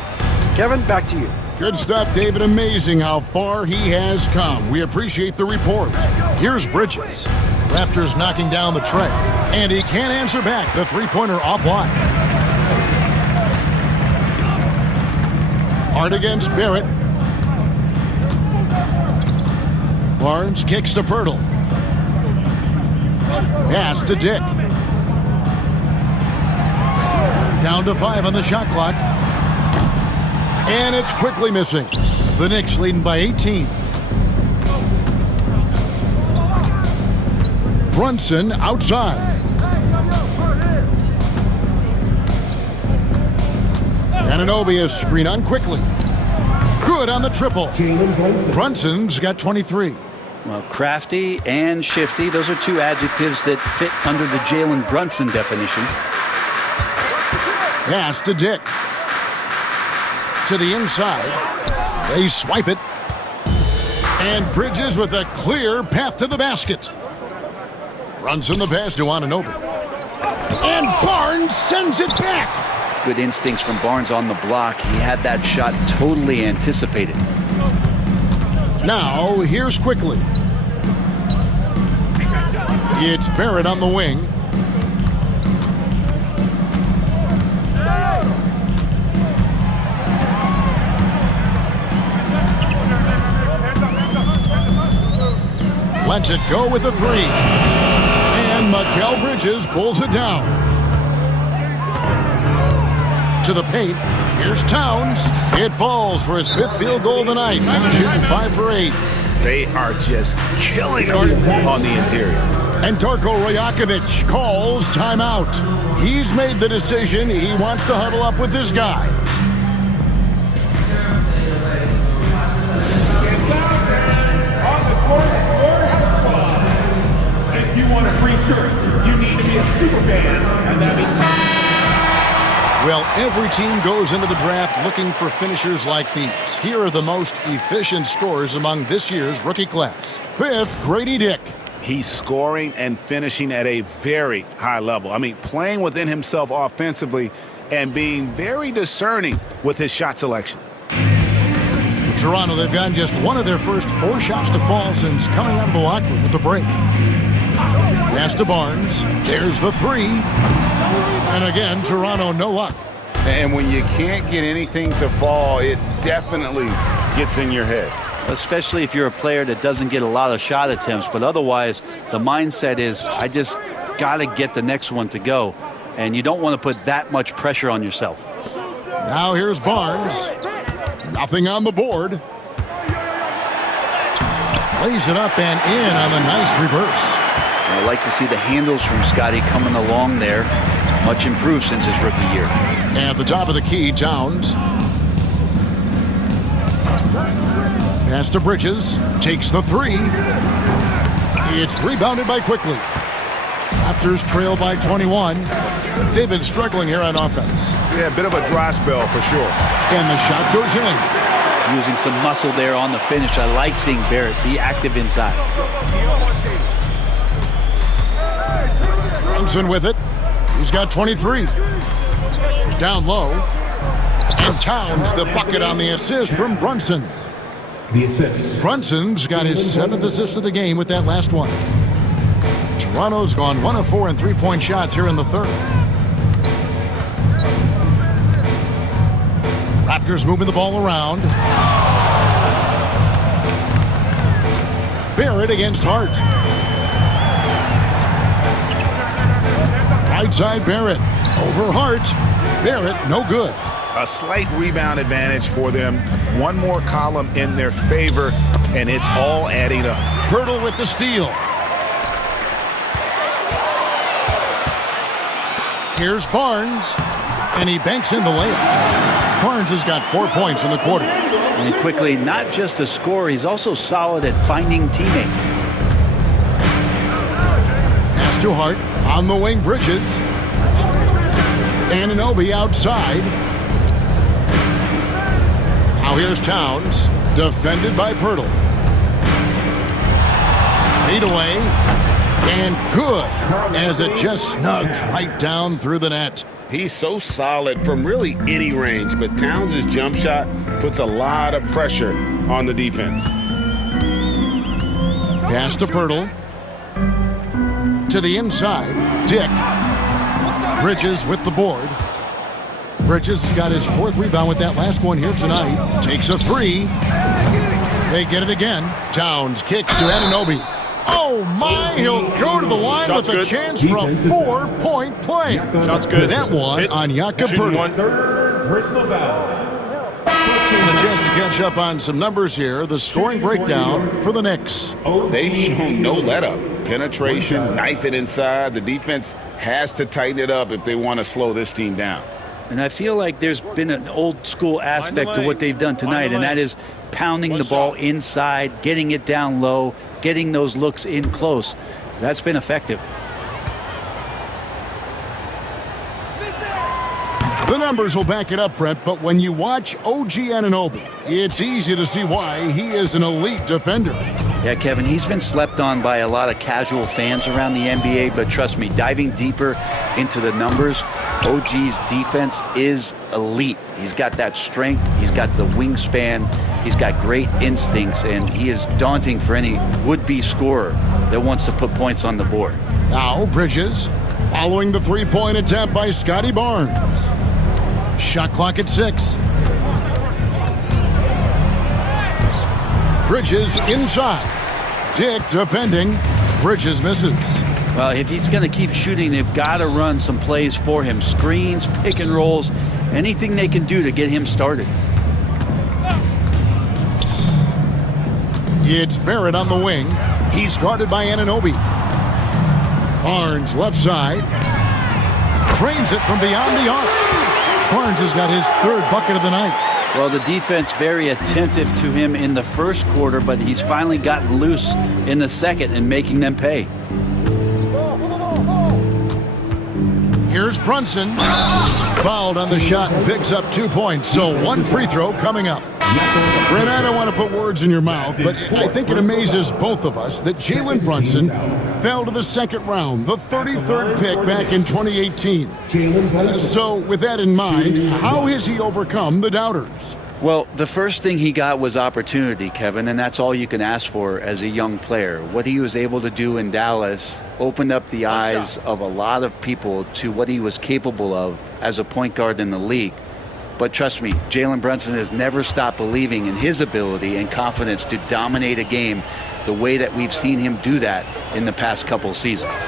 Kevin, back to you. Good stuff, David. Amazing how far he has come. We appreciate the report. Here's Bridges. Raptors knocking down the tray. And he can't answer back. The three-pointer offline. Hard against Barrett. Barnes kicks to Pirtle. Pass to Dick. Down to 5 on the shot clock. And it's quickly missing. The Knicks leading by 18. Brunson outside. Anunoby is screen on quickly. Good on the triple. Brunson's got 23. Well, crafty and shifty, those are two adjectives that fit under the Jalen Brunson definition. Pass to Dick. To the inside. They swipe it. And Bridges with a clear path to the basket. Brunson the pass to Anunoby. And Barnes sends it back. Good instincts from Barnes on the block. He had that shot totally anticipated. Now, here's quickly. It's Barrett on the wing. Lets it go with the three. And Mikal Bridges pulls it down. To the paint. Here's Towns. It falls for his 5th field goal of the night. Shooting 5 for 8. They are just killing him on the interior. And Darko Rajakovic calls timeout. He's made the decision. He wants to huddle up with this guy. If you want a free shirt, you need to be a super fan, and that means... Well, every team goes into the draft looking for finishers like these. Here are the most efficient scorers among this year's rookie class. 5th, Grady Dick. He's scoring and finishing at a very high level. I mean, playing within himself offensively and being very discerning with his shot selection. In Toronto, they've gotten just one of their first 4 shots to fall since coming out of the locker room with the break. Pass to Barnes. There's the 3. And again, Toronto, no luck. And when you can't get anything to fall, it definitely gets in your head. Especially if you're a player that doesn't get a lot of shot attempts. But otherwise, the mindset is, I just got to get the next one to go. And you don't want to put that much pressure on yourself. Now here's Barnes. Nothing on the board. Lays it up and in on the nice reverse. I like to see the handles from Scotty coming along there. Much improved since his rookie year. At the top of the key, Towns. Pass to Bridges. Takes the 3. It's rebounded by Quickly. Raptors trail by 21. They've been struggling here on offense. Yeah, a bit of a dry spell for sure. And the shot goes in. Using some muscle there on the finish. I like seeing Barrett be active inside. Brunson with it. He's got 23. Down low. And Towns the bucket on the assist from Brunson. The assist. Brunson's got his 7th assist of the game with that last one. Toronto's gone 1 of 4 in 3-point shots here in the 3rd. Raptors moving the ball around. Barrett against Hart. Right side Barrett. Over Hart. Barrett, no good. A slight rebound advantage for them. One more column in their favor, and it's all adding up. Pirtle with the steal. Here's Barnes, and he banks in the layup. Barnes has got 4 points in the quarter. And Quickly, not just a scorer, he's also solid at finding teammates. Pass to Hart, on the wing, Bridges. Anunoby outside. Now here's Towns, defended by Pirtle. Feed away, and good, as it just snugs right down through the net. He's so solid from really any range, but Towns' jump shot puts a lot of pressure on the defense. Pass to Pirtle. To the inside, Dick. Bridges with the board. Bridges got his 4th rebound with that last one here tonight. Takes a 3. They get it again. Towns kicks to Anunoby. Oh my, he'll go to the line with a chance for a 4-point play. Shot's good. That one on Jakob Pirtle. Personal foul. And a chance to catch up on some numbers here. The scoring breakdown for the Knicks. They've shown no let-up. Penetration, knife it inside. The defense has to tighten it up if they want to slow this team down. And I feel like there's been an old school aspect to what they've done tonight, and that is pounding the ball inside, getting it down low, getting those looks in close. That's been effective. The numbers will back it up, Brent, but when you watch OG Anunoby, it's easy to see why he is an elite defender. Yeah, Kevin, he's been slept on by a lot of casual fans around the NBA, but trust me, diving deeper into the numbers, OG's defense is elite. He's got that strength, he's got the wingspan, He's got great instincts, and he is daunting for any would-be scorer that wants to put points on the board. Now Bridges, following the three-point attempt by Scotty Barnes. Shot clock at 6. Bridges inside. Dick defending. Bridges misses. Well, if he's going to keep shooting, they've got to run some plays for him. Screens, pick and rolls, anything they can do to get him started. It's Barrett on the wing. He's guarded by Anunoby. Barnes left side. Cranes it from beyond the arc. Barnes has got his 3rd bucket of the night. Well, the defense very attentive to him in the first quarter, but he's finally gotten loose in the second and making them pay. Here's Brunson. Fouled on the shot and picks up 2 points. So 1 free throw coming up. Brent, I don't want to put words in your mouth, but I think it amazes both of us that Jalen Brunson fell to the second round, the 33rd pick back in 2018. So with that in mind, how has he overcome the doubters? Well, the first thing he got was opportunity, Kevin, and that's all you can ask for as a young player. What he was able to do in Dallas opened up the eyes of a lot of people to what he was capable of as a point guard in the league. But trust me, Jalen Brunson has never stopped believing in his ability and confidence to dominate a game the way that we've seen him do that in the past couple seasons.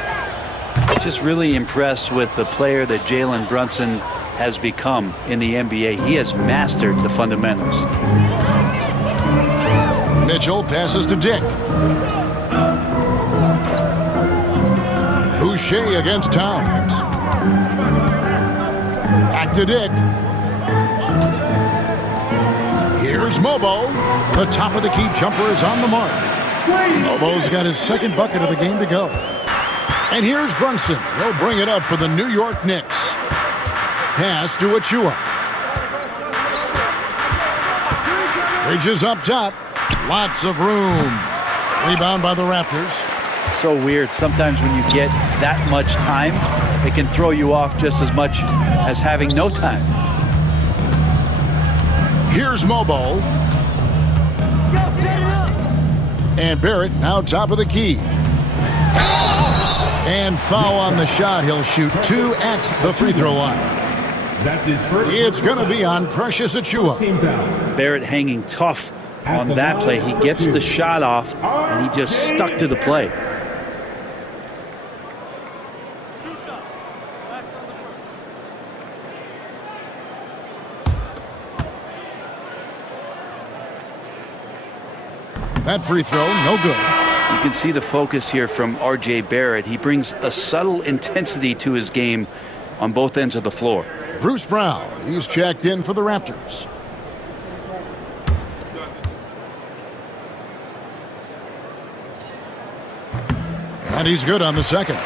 Just really impressed with the player that Jalen Brunson has become in the NBA. He has mastered the fundamentals. Mitchell passes to Dick. Boucher against Towns. Back to Dick. Here's Mobo. The top of the key jumper is on the mark. Mobo's got his 2nd bucket of the game to go. And here's Brunson. He'll bring it up for the New York Knicks. Pass to Achua. Bridges up top. Lots of room. Rebound by the Raptors. So weird. Sometimes when you get that much time, it can throw you off just as much as having no time. Here's Mobo. And Barrett now top of the key. And foul on the shot. He'll shoot 2 at the free throw line. It's going to be on Precious Achua. Barrett hanging tough on that play. He gets the shot off, and he just stuck to the play. That free throw, no good. You can see the focus here from R.J. Barrett. He brings a subtle intensity to his game on both ends of the floor. Bruce Brown, he's checked in for the Raptors. And he's good on the second.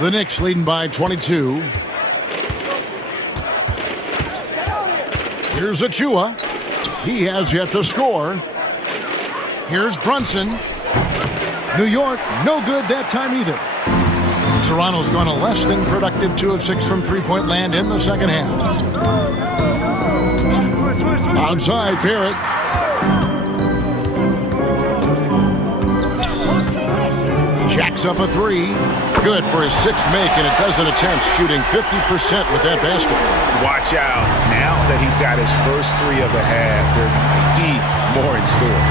The Knicks leading by 22. Here's Achua. He has yet to score. Here's Brunson. New York, no good that time either. Toronto's gone a less than productive 2 of 6 from three-point land in the second half. Outside, Barrett. Jacks up a 3. Good for his 6th make and a dozen attempts, shooting 50% with that basket. Watch out. Now that he's got his first 3 of the half, there might be more in store.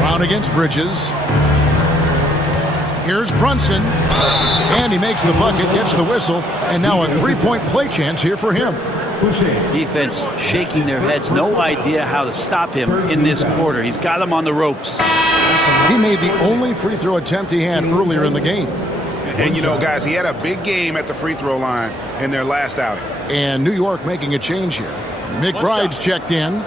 Brown against Bridges. Here's Brunson. And he makes the bucket, gets the whistle, and now a 3-point play chance here for him. Defense shaking their heads. No idea how to stop him in this quarter. He's got him on the ropes. He made the only free throw attempt he had earlier in the game. And you know, guys, he had a big game at the free throw line in their last outing. And New York making a change here. McBride's checked in.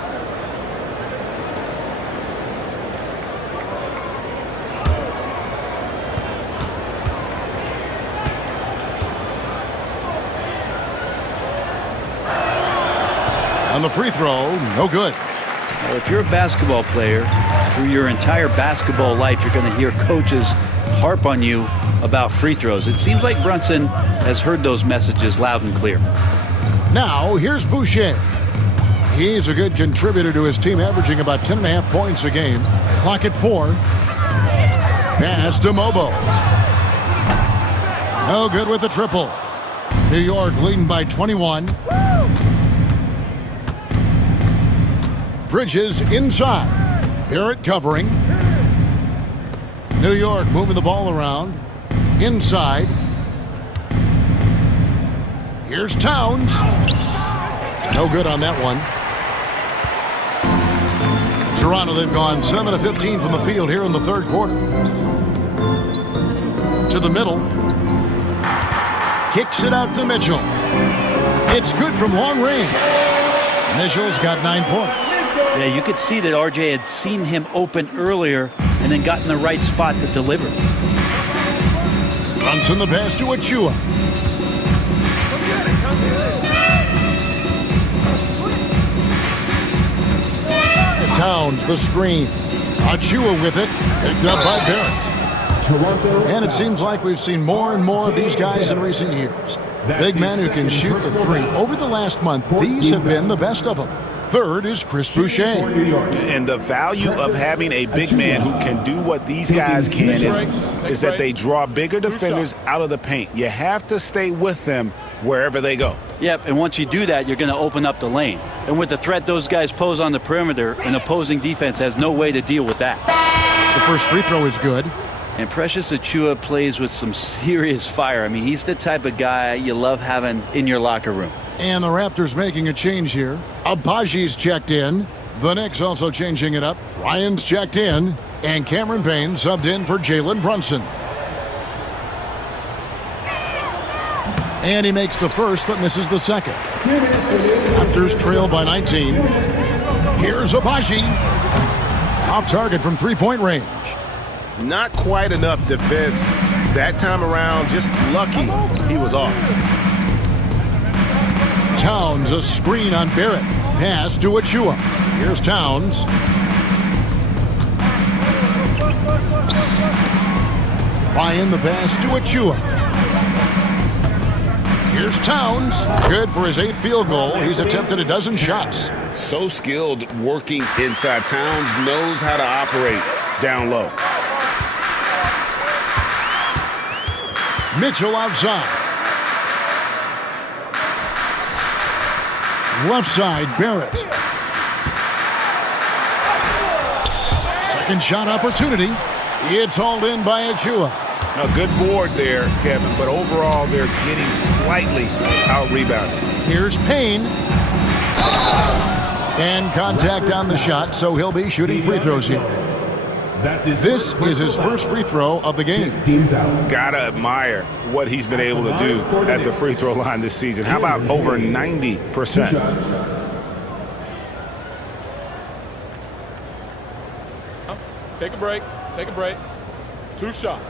On the free throw, no good. Well, if you're a basketball player, through your entire basketball life, you're going to hear coaches harp on you about free throws. It seems like Brunson has heard those messages loud and clear. Now, here's Boucher. He's a good contributor to his team, averaging about 10.5 points a game. Clock at 4. Pass to Mobo. No good with the triple. New York leading by 21. Bridges inside. Barrett covering. New York moving the ball around. Inside. Here's Towns. No good on that one. Toronto, they've gone 7 of 15 from the field here in the third quarter. To the middle. Kicks it out to Mitchell. It's good from long range. Mitchell's got 9 points. Yeah, you could see that RJ had seen him open earlier and then got in the right spot to deliver. Brunson the pass to Achua. Towns the screen. Achua with it. Picked up by Barrett. And it seems like we've seen more and more of these guys in recent years. Big men who can shoot the three. Over the last month, these have been the best of them. Third is Chris Boucher. And the value of having a big man who can do what these guys can is that they draw bigger defenders out of the paint. You have to stay with them wherever they go. Yep, and once you do that, you're going to open up the lane. And with the threat those guys pose on the perimeter, an opposing defense has no way to deal with that. The first free throw is good. And Precious Achiuwa plays with some serious fire. I mean, he's the type of guy you love having in your locker room. And the Raptors making a change here. Abaji's checked in. The Knicks also changing it up. Ryan's checked in. And Cameron Payne subbed in for Jalen Brunson. And he makes the first but misses the second. Raptors trail by 19. Here's Abaji. Off target from three-point range. Not quite enough defense that time around. Just lucky he was off. Towns a screen on Barrett. Pass to Achua. Here's Towns. Ryan the pass to Achua. Here's Towns. Good for his 8th field goal. He's attempted a dozen shots. So skilled working inside. Towns knows how to operate down low. Mitchell outside. Left side, Barrett. Second shot opportunity. It's hauled in by Achua. A good board there, Kevin, but overall they're getting slightly out-rebounded. Here's Payne. And contact on the shot, so he'll be shooting free throws here. This is his first free throw of the game. Gotta admire what he's been able to do at the free throw line this season. How about over 90%? Take a break. Take a break. 2 shots.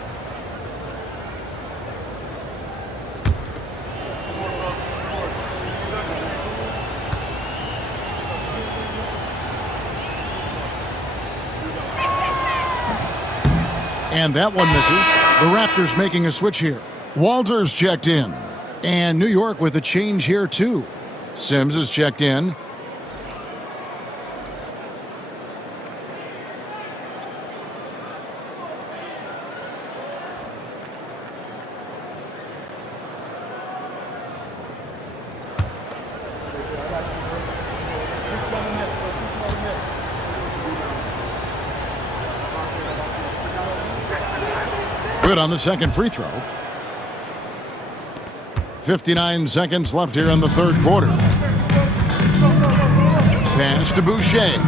And that one misses. The Raptors making a switch here. Walters checked in. And New York with a change here, too. Sims is checked in. Good on the second free throw. 59 seconds left here in the third quarter. Pass to Boucher.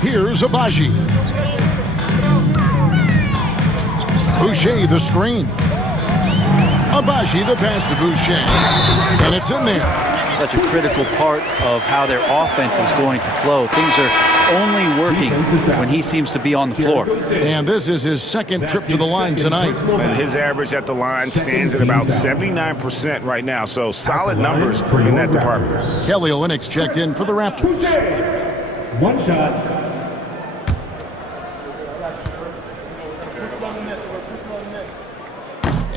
Here's Abaji. Boucher the screen. Abaji the pass to Boucher. And it's in there. Such a critical part of how their offense is going to flow. Things are only working when he seems to be on the floor. And this is his second trip to the line tonight. And his average at the line stands at about 79% right now, so solid numbers in that department. Kelly Olynyk checked in for the Raptors. 1 shot.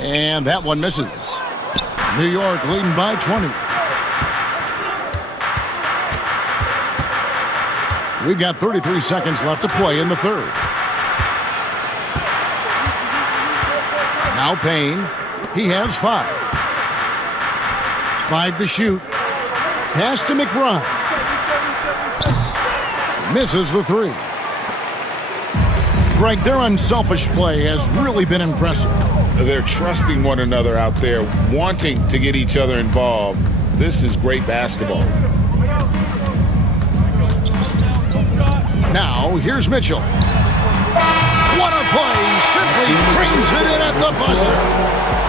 And that one misses. New York leading by 20. We've got 33 seconds left to play in the third. Now Payne. He has 5. 5 to shoot. Pass to McBride. Misses the 3. Greg, their unselfish play has really been impressive. They're trusting one another out there, wanting to get each other involved. This is great basketball. Now, here's Mitchell. What a play! Simply trains it in at the buzzer.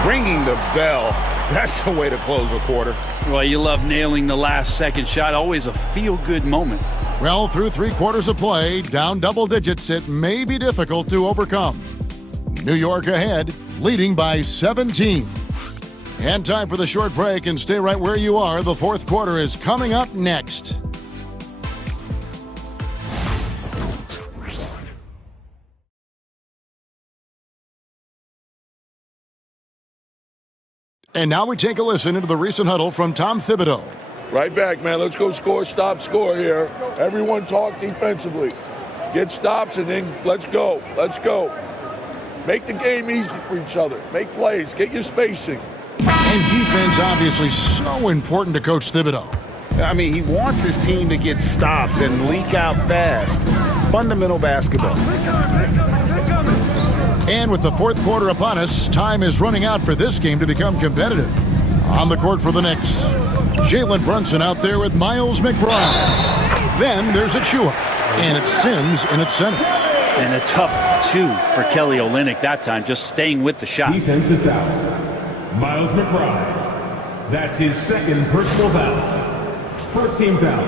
Ringing the bell. That's the way to close a quarter. Well, you love nailing the last second shot. Always a feel-good moment. Well, through 3 quarters of play, down double digits, it may be difficult to overcome. New York ahead, leading by 17. And time for the short break, and stay right where you are. The fourth quarter is coming up next. And now we take a listen into the recent huddle from Tom Thibodeau. Right back, man. Let's go score, stop, score here. Everyone talk defensively. Get stops and then let's go. Let's go. Make the game easy for each other. Make plays. Get your spacing. And defense obviously so important to Coach Thibodeau. I mean, he wants his team to get stops and leak out fast. Fundamental basketball. And with the fourth quarter upon us, time is running out for this game to become competitive. On the court for the Knicks, Jalen Brunson out there with Miles McBride. Then there's Achua, and it's Sims in its center. And a tough 2 for Kelly Olynyk that time, just staying with the shot. Defensive foul. Miles McBride. That's his second personal foul. First team foul.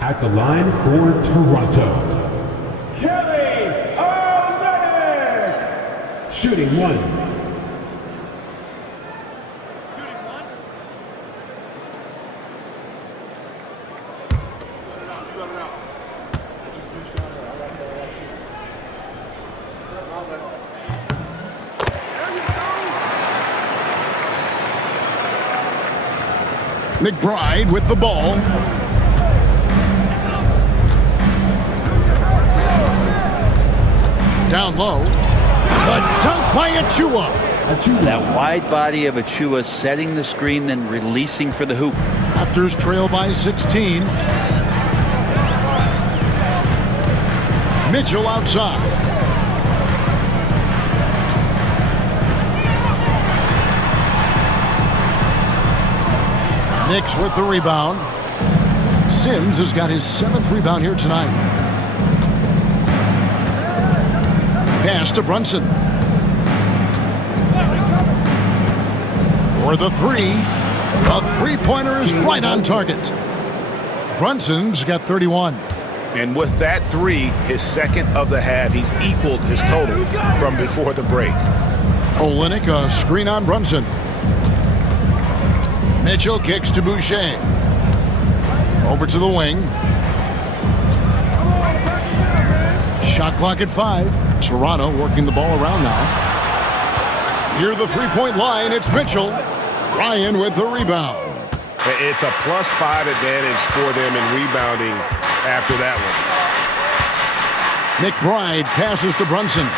At the line for Toronto, Kelly Olynyk. Shooting 1. McBride with the ball. Down low. The dunk by Achua. That wide body of Achua setting the screen, then releasing for the hoop. Raptors trail by 16. Mitchell outside. Knicks with the rebound. Sims has got his 7th rebound here tonight. Pass to Brunson. For the 3. The three-pointer is right on target. Brunson's got 31. And with that 3, his second of the half, he's equaled his total from before the break. Olynyk, a screen on Brunson. Mitchell kicks to Boucher. Over to the wing. Shot clock at 5. Toronto working the ball around now. Near the three-point line, it's Mitchell. Ryan with the rebound. It's a +5 advantage for them in rebounding after that one. McBride passes to Brunson.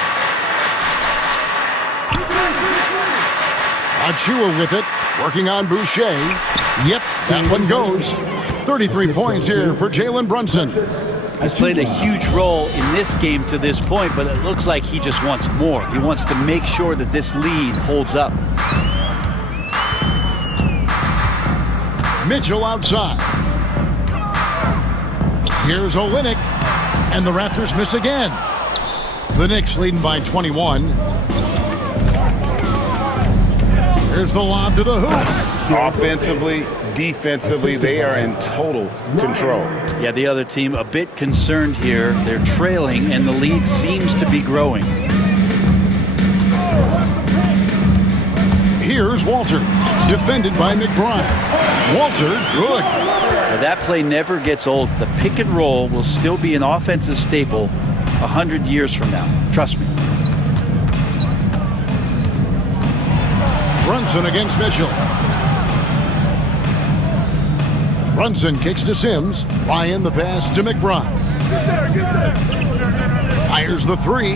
Achua with it. Working on Boucher. Yep, that one goes. 33 points here for Jalen Brunson. He's played a huge role in this game to this point, but it looks like he just wants more. He wants to make sure that this lead holds up. Mitchell outside. Here's Olynyk, and the Raptors miss again. The Knicks leading by 21. Here's the lob to the hoop. Offensively, defensively, they are in total control. Yeah, the other team a bit concerned here. They're trailing, and the lead seems to be growing. Here's Walter, defended by McBride. Walter, good. Now, that play never gets old. The pick and roll will still be an offensive staple 100 years from now. Trust me. Brunson against Mitchell. Brunson kicks to Sims. Ryan the pass to McBride. Fires the three.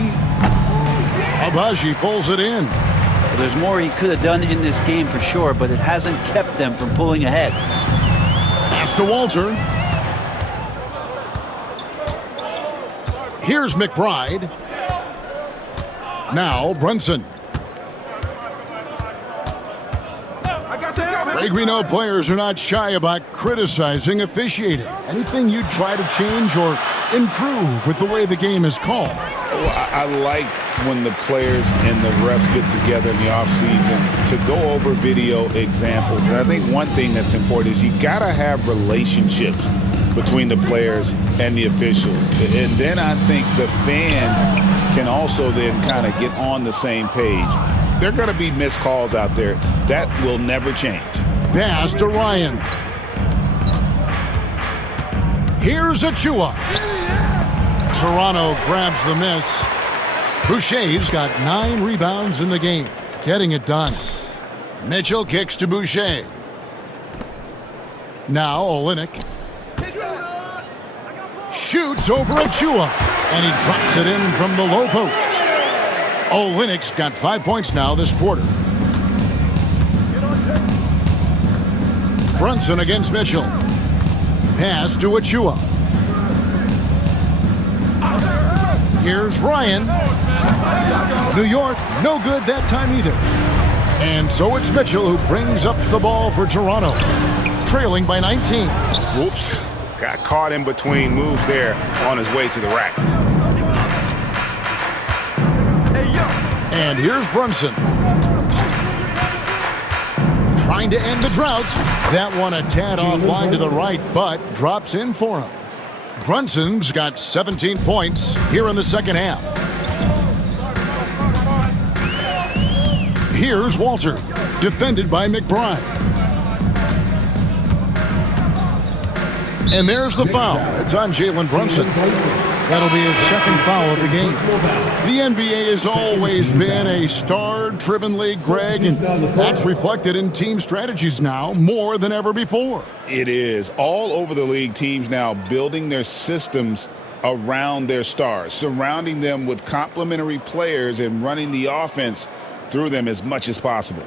Abaji pulls it in. Well, there's more he could have done in this game for sure, but it hasn't kept them from pulling ahead. Pass to Walter. Here's McBride. Now Brunson. Greg, we know players are not shy about criticizing officiating. Anything you'd try to change or improve with the way the game is called? Well, I like when the players and the refs get together in the offseason to go over video examples. And I think one thing that's important is you got to have relationships between the players and the officials. And then I think the fans can also then kind of get on the same page. There are going to be missed calls out there. That will never change. Pass to Ryan. Here's Achua. Toronto grabs the miss. Boucher's got 9 rebounds in the game, getting it done. Mitchell kicks to Boucher. Now Olynyk shoots over Achua, and he drops it in from the low post. Olynyk's got 5 points now this quarter. Brunson against Mitchell. Pass to Achua. Here's Ryan. New York, no good that time either. And so it's Mitchell who brings up the ball for Toronto, trailing by 19. Whoops. Got caught in between moves there on his way to the rack. And here's Brunson. Trying to end the drought. That one a tad offline to the right, but drops in for him. Brunson's got 17 points here in the second half. Here's Walter, defended by McBride. And there's the foul. It's on Jalen Brunson. That'll be his second foul of the game. The NBA has always been a star-driven league, Greg, and that's reflected in team strategies now more than ever before. It is. All over the league, teams now building their systems around their stars, surrounding them with complementary players and running the offense through them as much as possible.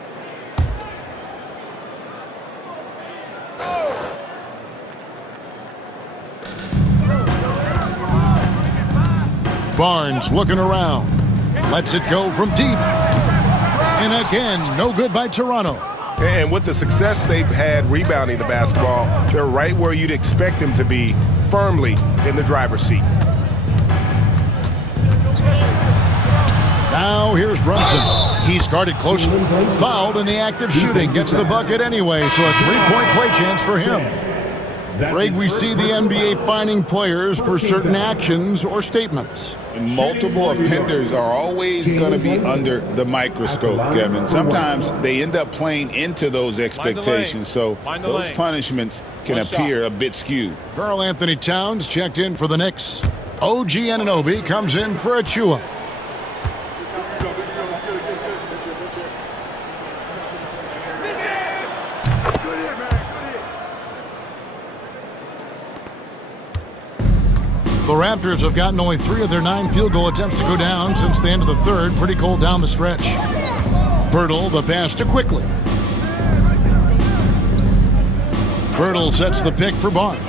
Barnes looking around. Lets it go from deep. And again, no good by Toronto. And with the success they've had rebounding the basketball, they're right where you'd expect them to be, firmly in the driver's seat. Now here's Brunson. He's guarded closely. Fouled in the act of shooting. Gets the bucket anyway, so a three-point play chance for him. Greg, we see the NBA fining players for certain actions or statements. Multiple offenders are always going to be under the microscope, Kevin. Sometimes they end up playing into those expectations, so those punishments can appear a bit skewed. Karl Anthony Towns checked in for the Knicks. OG Anunoby comes in for Achua. The Raptors have gotten only 3 of their 9 field goal attempts to go down since the end of the third. Pretty cold down the stretch. Birtle the pass to Quickly. Birtle sets the pick for Barnes.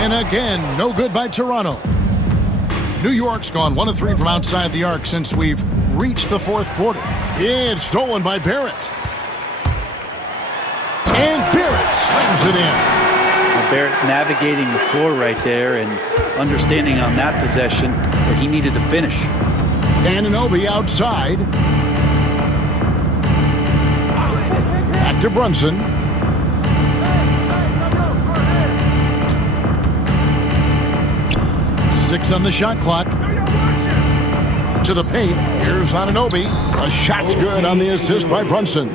And again, no good by Toronto. New York's gone 1 of 3 from outside the arc since we've reached the fourth quarter. It's stolen by Barrett. And Barrett slams it in. Barrett navigating the floor right there and understanding on that possession that he needed to finish. Anunoby outside. Back to Brunson. Six on the shot clock. To the paint. Here's Anunoby. A shot's good on the assist by Brunson.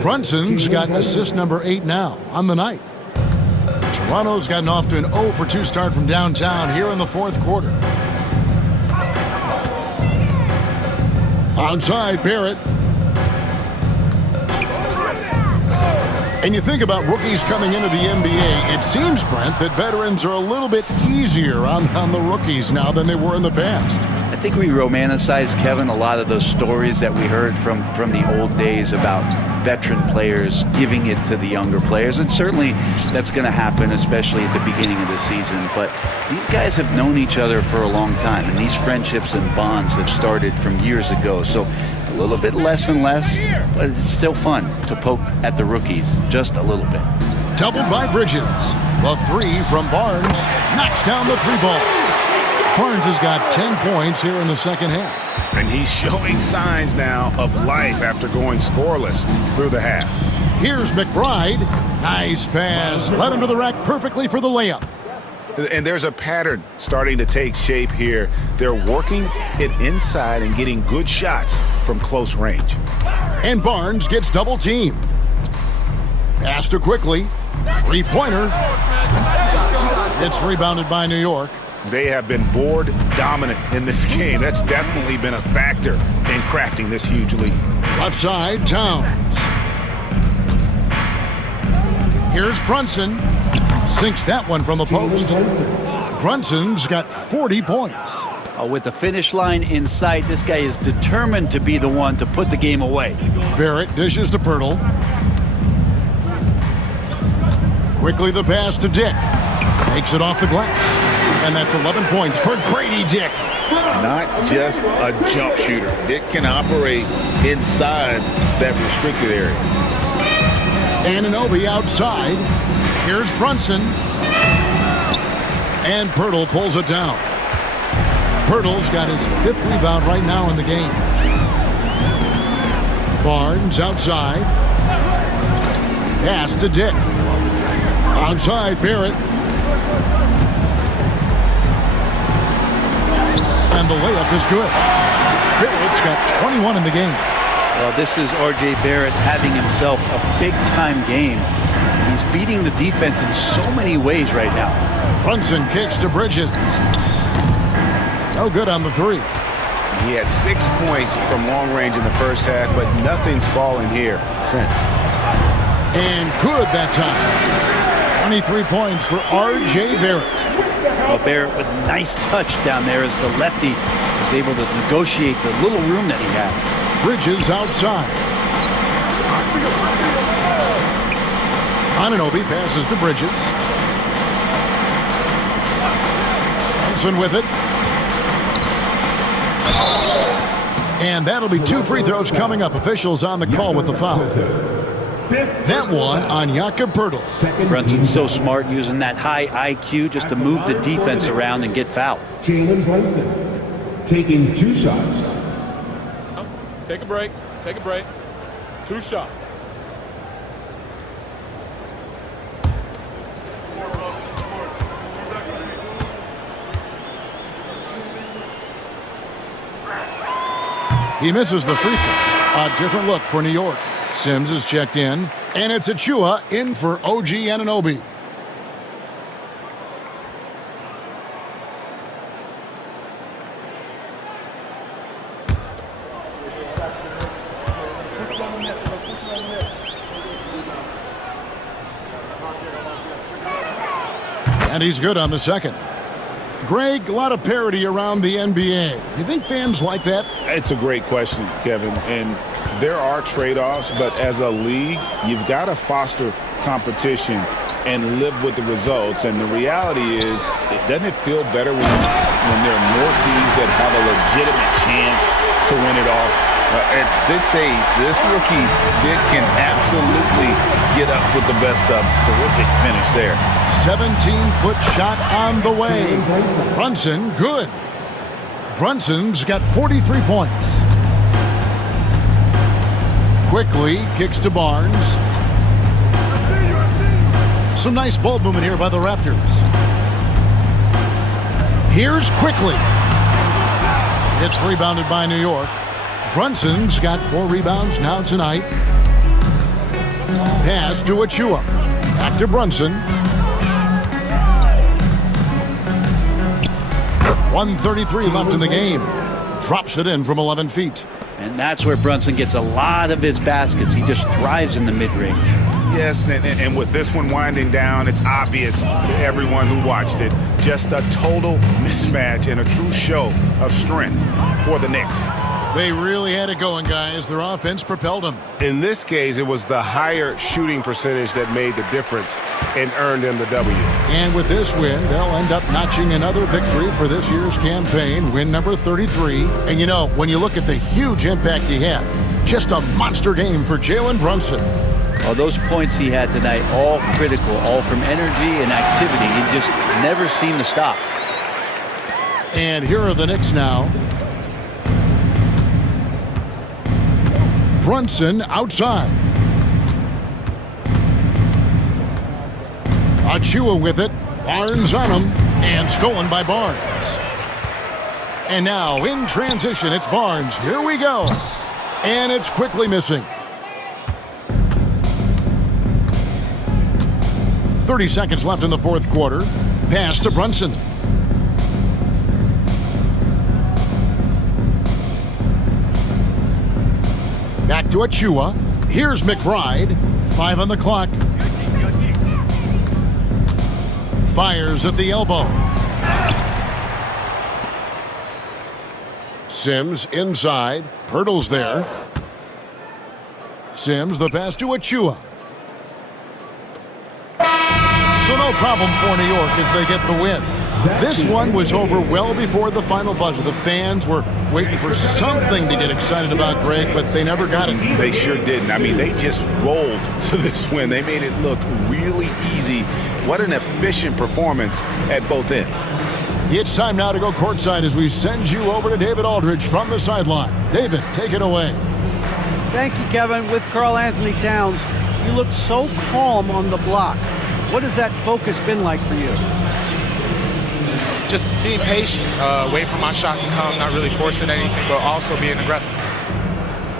Brunson's got assist number 8 now on the night. Toronto's gotten off to an 0 for 2 start from downtown here in the fourth quarter. Onside, Barrett. And you think about rookies coming into the NBA, it seems, Brent, that veterans are a little bit easier on the rookies now than they were in the past. I think we romanticize, Kevin, a lot of those stories that we heard from the old days about veteran players giving it to the younger players. And certainly that's going to happen, especially at the beginning of the season. But these guys have known each other for a long time, and these friendships and bonds have started from years ago. So a little bit less and less, but it's still fun to poke at the rookies just a little bit. Doubled by Bridges. The three from Barnes knocks down the three ball. Barnes has got 10 points here in the second half. And he's showing signs now of life after going scoreless through the half. Here's McBride. Nice pass. Led him to the rack perfectly for the layup. And there's a pattern starting to take shape here. They're working it inside and getting good shots from close range. And Barnes gets double teamed. Pass to Quickly. Three-pointer. It's rebounded by New York. They have been board dominant in this game. That's definitely been a factor in crafting this huge lead. Left side, Towns. Here's Brunson. Sinks that one from the post. Brunson's got 40 points. With the finish line in sight, this guy is determined to be the one to put the game away. Barrett dishes to Pirtle. Quickly the pass to Dick. Takes it off the glass. And that's 11 points for Grady Dick. Not just a jump shooter. Dick can operate inside that restricted area. Anunoby outside. Here's Brunson. And Pirtle pulls it down. Pirtle's got his 5th rebound right now in the game. Barnes outside. Pass to Dick. Outside, Barrett. And the layup is good. Barrett's got 21 in the game. Well, this is R.J. Barrett having himself a big-time game. He's beating the defense in so many ways right now. Brunson kicks to Bridges. No good on the three. He had 6 points from long range in the first half, but nothing's fallen here since. And good that time. 23 points for R.J. Barrett. Well, Barrett with nice touch down there as the lefty was able to negotiate the little room that he had. Bridges outside. Anunoby passes to Bridges. Thompson with it. And that'll be 2 free throws coming up. Officials on the call with the foul. That one on Jakob Pirtle. Brunson's so smart using that high IQ just to move the defense around and get fouled. Jalen Brunson taking 2 shots. Take a break. Take a break. 2 shots. He misses the free throw. A different look for New York. Sims is checked in, and it's Achua in for OG Anunoby. And he's good on the second. Greg, a lot of parity around the NBA. You think fans like that? It's a great question, Kevin. And there are trade-offs, but as a league, you've got to foster competition and live with the results. And the reality is, doesn't it feel better when there are more teams that have a legitimate chance to win it all? At 6'8", this rookie, Dick, can absolutely get up with the best of. Terrific finish there. 17-foot shot on the way. Brunson, good. Brunson's got 43 points. Quickly kicks to Barnes. Some nice ball movement here by the Raptors. Here's Quickly. It's rebounded by New York. Brunson's got 4 rebounds now tonight. Pass to Achua. Back to Brunson. 1:33 left in the game. Drops it in from 11 feet. And that's where Brunson gets a lot of his baskets. He just thrives in the mid-range. Yes, and with this one winding down, it's obvious to everyone who watched it. Just a total mismatch and a true show of strength for the Knicks. They really had it going, guys. Their offense propelled them. In this case, it was the higher shooting percentage that made the difference and earned them the W. And with this win, they'll end up notching another victory for this year's campaign, win number 33. And you know, when you look at the huge impact he had, just a monster game for Jalen Brunson. Well, those points he had tonight, all critical, all from energy and activity. He just never seemed to stop. And here are the Knicks now. Brunson outside. Achua with it. Barnes on him. And stolen by Barnes. And now in transition, it's Barnes. Here we go. And it's quickly missing. 30 seconds left in the fourth quarter. Pass to Brunson. Back to Achua. Here's McBride. 5 on the clock. Fires at the elbow. Sims inside. Pirtle's there. Sims, the pass to Achua. So no problem for New York as they get the win. This one was over well before the final buzzer. The fans were waiting for something to get excited about, Greg, but they never got it. They sure didn't. I mean, they just rolled to this win. They made it look really easy. What an efficient performance at both ends. It's time now to go courtside as we send you over to David Aldridge from the sideline. David, take it away. Thank you, Kevin. With Karl Anthony Towns, you looked so calm on the block. What has that focus been like for you? Just being patient, wait for my shot to come, not really forcing anything, but also being aggressive.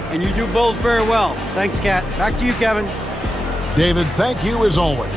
And you do both very well. Thanks, Kat. Back to you, Kevin. David, thank you as always.